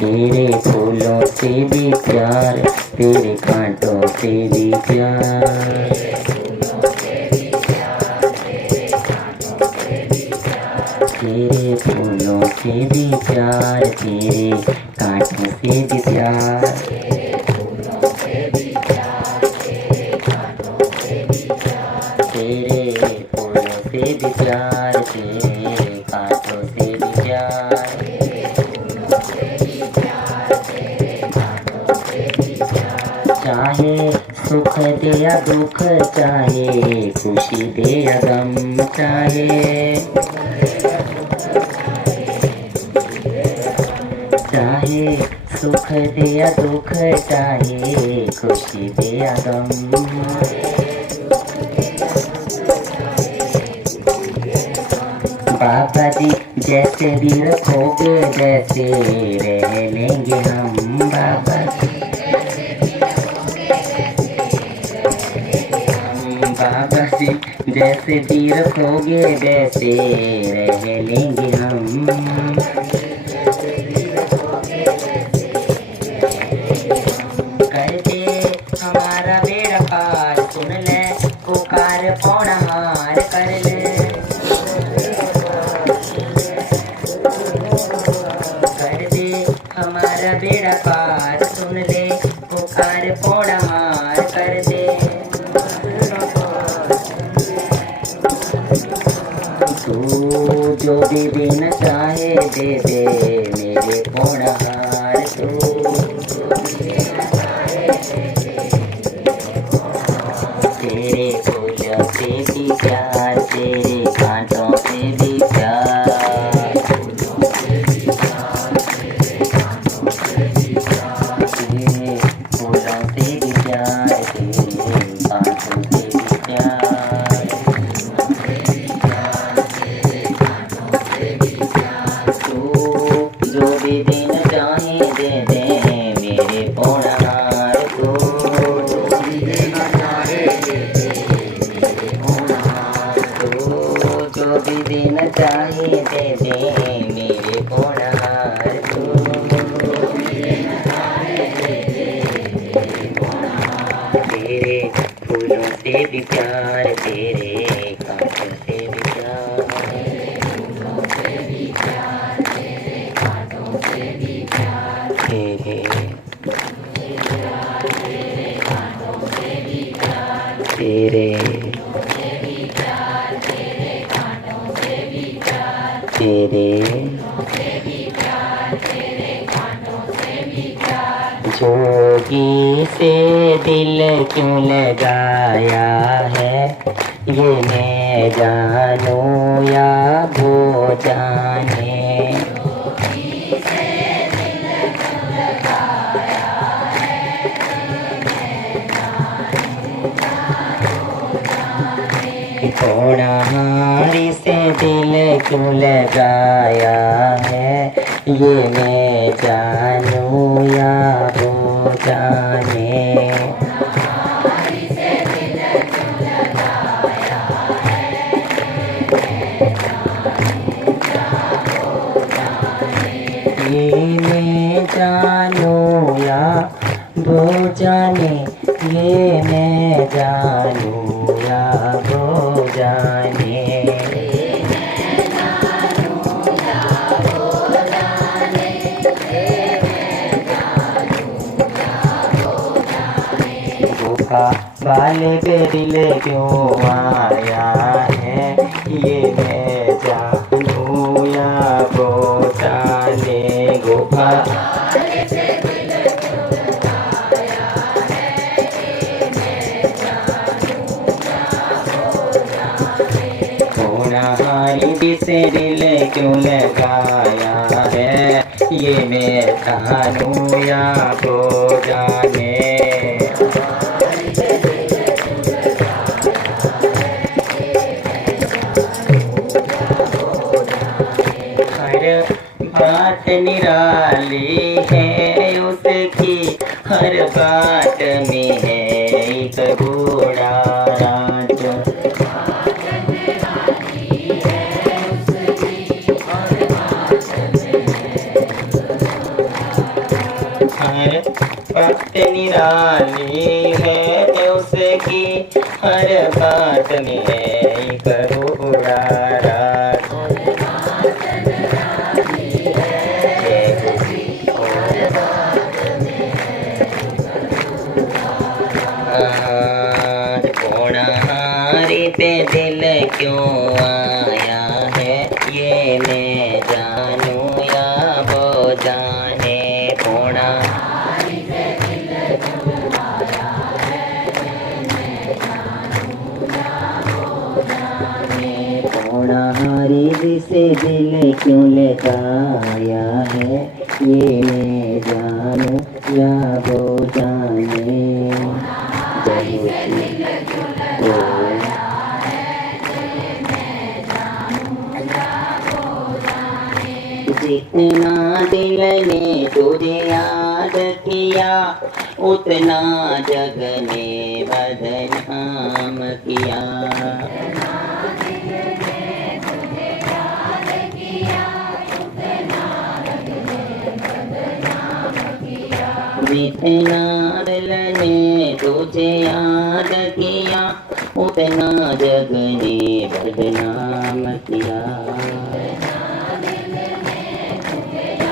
तेरे फूलों से भी प्यार, तेरे कांटों से भी प्यार, तेरे फूलों से भी प्यार, तेरे कांटों से भी प्यार, तेरे फूलों से भी प्यार, तेरे कांटों से भी प्यार, तेरे फूलों से भी प्यार, तेरे कांटों से भी प्यार, या दुख चाहे, खुशी दे या गम चाहे, चाहे सुख दे या दुख चाहे, खुशी दे या गम। बाबा जी जैसे भी रखोगे वैसे रह लेंगे हम। बाबा जी बाबा जी जैसे भी रखोगे वैसे रह लेंगे हम। कर दे हमारा बेड़ा पार, सुन ले पुकार पौड़ा हार कर ले। कर दे हमारा बेड़ा पार, सुन ले पुकार पौड़ा हार कर दे। तू जो भी देना चाहे दे दे मेरे पौड़ा हार। तेरे फूलों से भी प्यार, तेरे कांटों से भी प्यार, तेरे फूलों से भी प्यार, तेरे कांटों से भी प्यार। तू जो भी देना चाहे दे दे मेरे पौड़ा हार। तू जो भी देना चाहे दे दे मेरे पौड़ा हार। तेरे फूलों से भी प्यार, तेरे कांटों से भी प्यार, तेरे तेरे जोगी से दिल क्यों लगाया है, ये मैं जानूं या वो जाने। पौड़ा हारी से दिल क्यों लगाया है, ये मैं जानूं या वो जाने। ये मैं जानूं या वो जाने, ये मैं जानूं या वो जाने। धोखा वाले पे दिल क्यों आया है, ये मैं जानूं या वो जाने। धोखा हारी से दिल क्यों लगाया है, ये मैं जानूं या वो जाने। हर बात निराली है उसकी, हर बात में है एक बूढ़ा राज। हर बात निराली है उसकी, हर बात में है एक बूढ़ा राज। पौड़ा हारी पे दिल क्यों आया है, ये मैं जानूं या वो जाने। पौड़ा पौना हारी जिसे दिल क्यों लगाया है, ये मैं जानूं या वो जाने। जितना दिल ने तुझे याद किया, उतना जग ने बदनाम किया। जितना दिल ने तुझे याद किया, उतना जग ने बदनाम किया।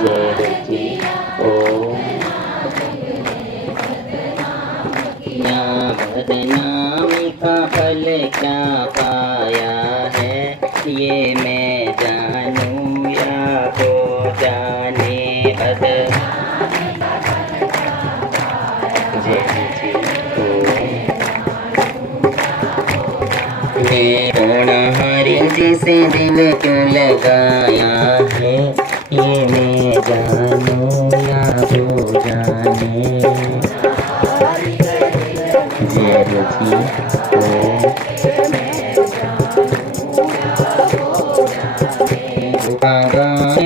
जय रची ओ क्या बदनामी का फल क्या पाया है, ये मैं जानूं या वो जाने। पौना हारी जिसे दिल क्यों लगाया है, ये मैं जानूं या वो जाने। जय रुचि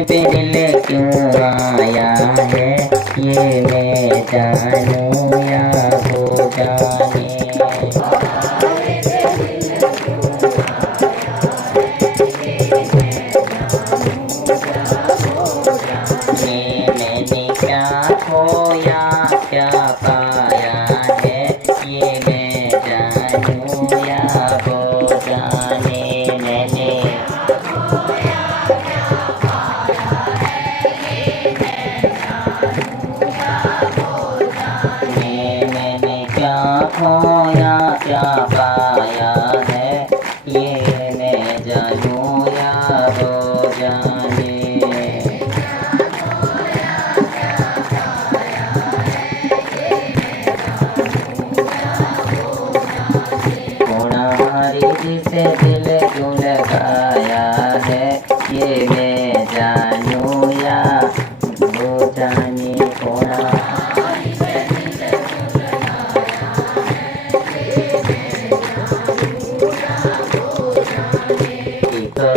पे दिल क्यों आया है, ये मैं जानूं या वो जाने। मैंने क्या खोया क्या पाया है, ये मैं जानूं या वो जाने। मैंने क्या खोया क्या पाया है, ये मैं जानूं या वो जाने। पौना हारी जिसे दिल क्यों लगाया है, ये मैं जानूं या वो जाने। पौना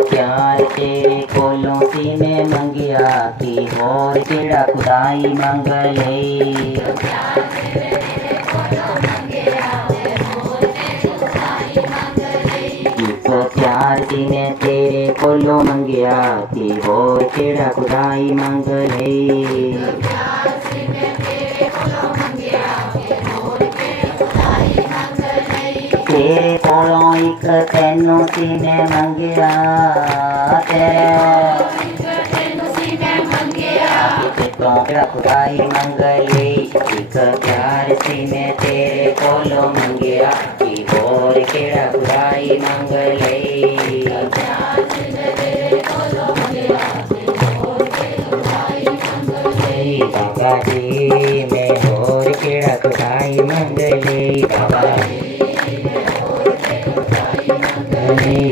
प्यार तेरे कोलों सी में मंगिया की होर तेरा खुदाई मंगले। तो प्यार ने तेरे कोलों मंगिया की होर तेरा खुदाई मंगले। तेरे कोलों एक तेनू सी ने मंगिया, तेरा खुदाई मंगली। एक प्यार सी ने तेरे कोलों मंगिया की होर केड़ा खुदाई मंगली। बाबा जी मैं होर केड़ा खुदाई मंगली। बाबा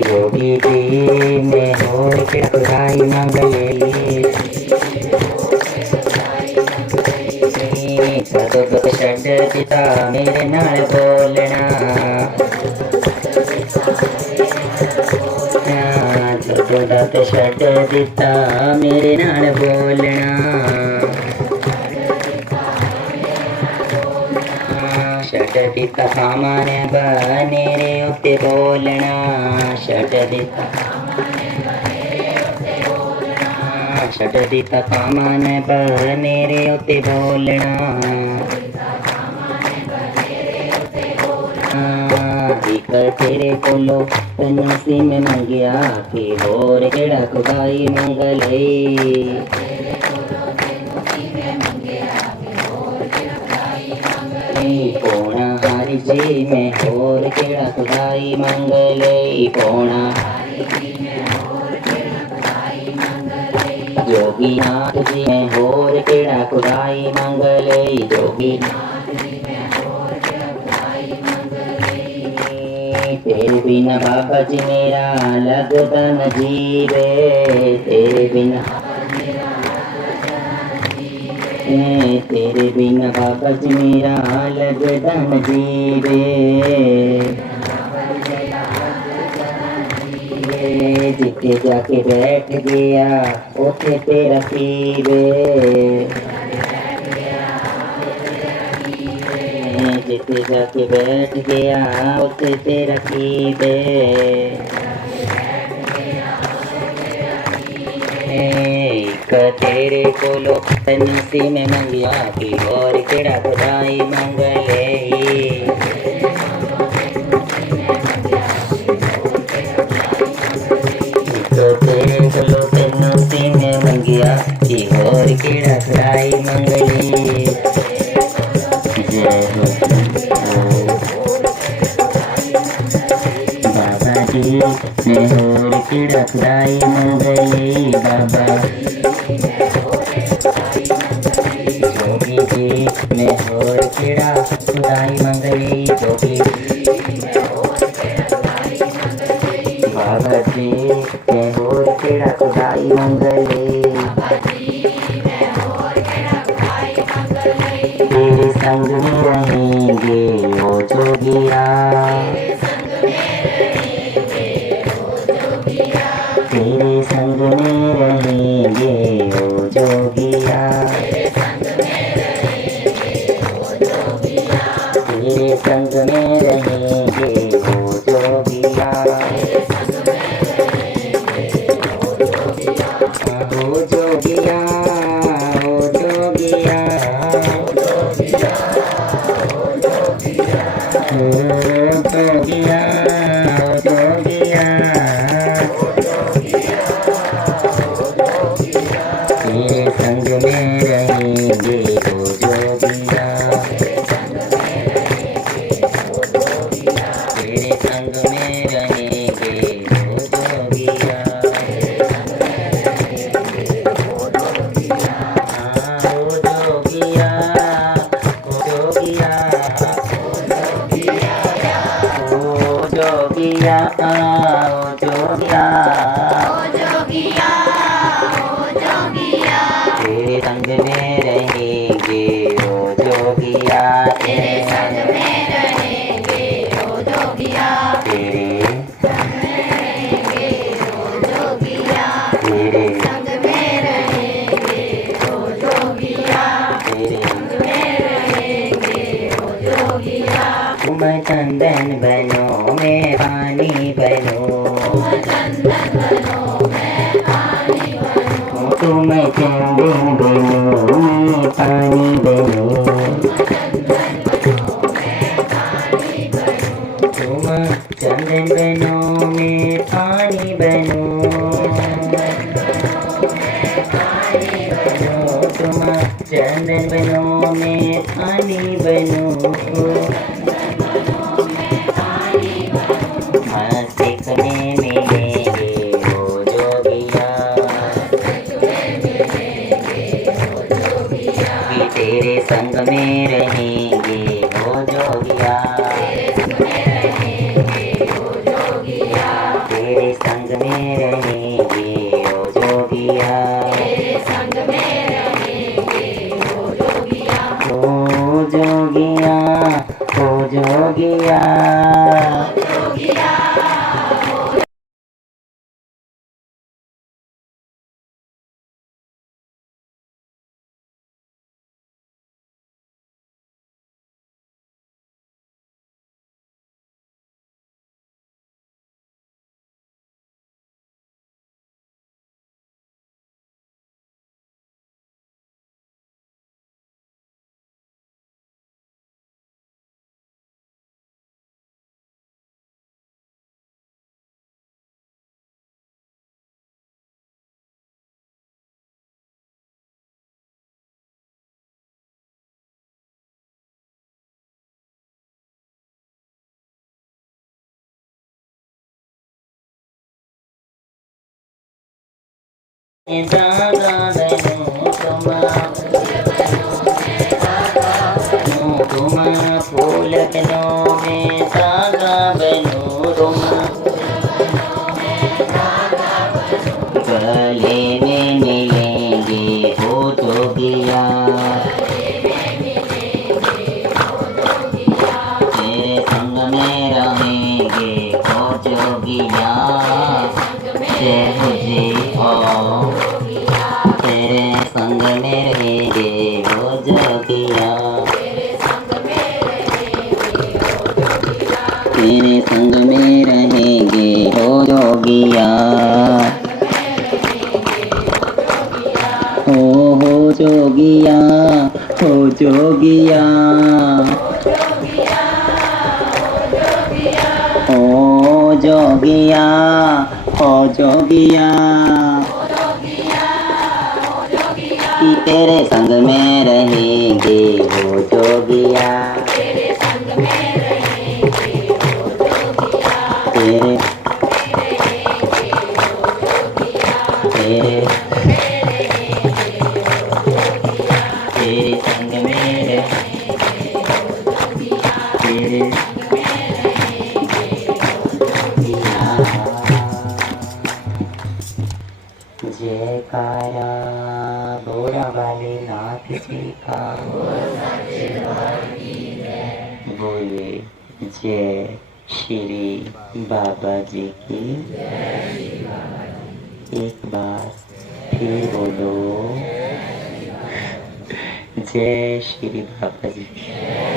योगी जी मैं होर केड़ा खुदाई मंगली। सदगुर छड़ दिता मेरे नाल बोलना, सदगुर छड़ दिता मेरे नाल बोलना। छड़ दिता सामाने बनेरे उत्ते बोलना, छड़ दिता छड़ दिता सामाने बनेरे उत्ते बोलना। कर तेरे कोलो तनसी में मंगिया कि होर केड़ा खुदाई मंगले। पौना हारी जी में होर केड़ा खुदाई मंगले। पौना जोगी नाथ जी में होर केड़ा खुदाई मंगले। जोगी तेरे बिना बाबा जी मेरा लगता न जीवे, तेरे बिना तेरे बिना बाबा जी मेरा लगता न जीवे। जिथे जाके बैठ गया उथे तेरा कीवे, जिथे जाके बैठ गया उथे तेरा कीवे। तेरे कोलो नसी में मंगिया की और केड़ा खुदाई मंगले, तेरे कोलो नसी में मंगिया की और केड़ा खुदाई मंगली। बाबा जी मैं होर केड़ा खुदाई मंगली, बाबा जोगी जी मैं होर केड़ा खुदाई मंगली, जोगी बाबा जी मैं होर केड़ा खुदाई मंगली। तेरे संग में रहेंगे ओ जोगिया, तेरे संग में रहेंगे ओ जोगिया, तेरे संग में रहेंगे ओ जोगिया। ओ जोगिया ओ जोगिया जोगिया जोगिया, तेरे संग में रहेंगे ओ जोगिया, तेरे संग में रहेंगे ओ जोगिया। ओ जोगिया ओ जोगिया ओ जोगिया ओ जोगिया, तेरे संग में रहेंगे ओ जोगिया, तेरे संग में रहेंगे ओ जोगिया, तेरे तेरे संग में रहेंगे ओ जोगिया, तेरे संग में रहेंगे ओ जोगिया। तुम चंदन बनो मैं पानी बनो, तुम चंदन बनो मैं पानी बनो, तुम चंदन बनो मैं पानी बनो, तुम चंदन बनो मैं पानी बनो। सीखने मिलेंगे ओ जोगिया, कि तेरे संग में रहेंगे ओ जोगिया, तेरे संग में रहेंगे ओ जोगिया, ओ जोगिया ओ जोगिया। धागा बनो तुम फूल बनो मैं धागा बनो गले में मिलेंगे हो जोगिया, तेरे संग में रहेंगे हो जोगिया, जय मुझे हो तेरे संग में रहेंगे हो जोगिया, तेरे संग में रहेंगे हो जोगिया, हो जोगिया, हो जोगिया, हो जोगिया, हो जोगिया, कि तेरे संग में रहेंगे हो जोगिया, तेरे संग में रहेंगे हो जोगिया, तेरे संग में रहेंगे हो जोगिया, तेरे जयकारा बोरा वाले नाथ जी का, बोले जय श्री बाबा जी की, एक बार फिर बोलो जय श्री बाबा जी की।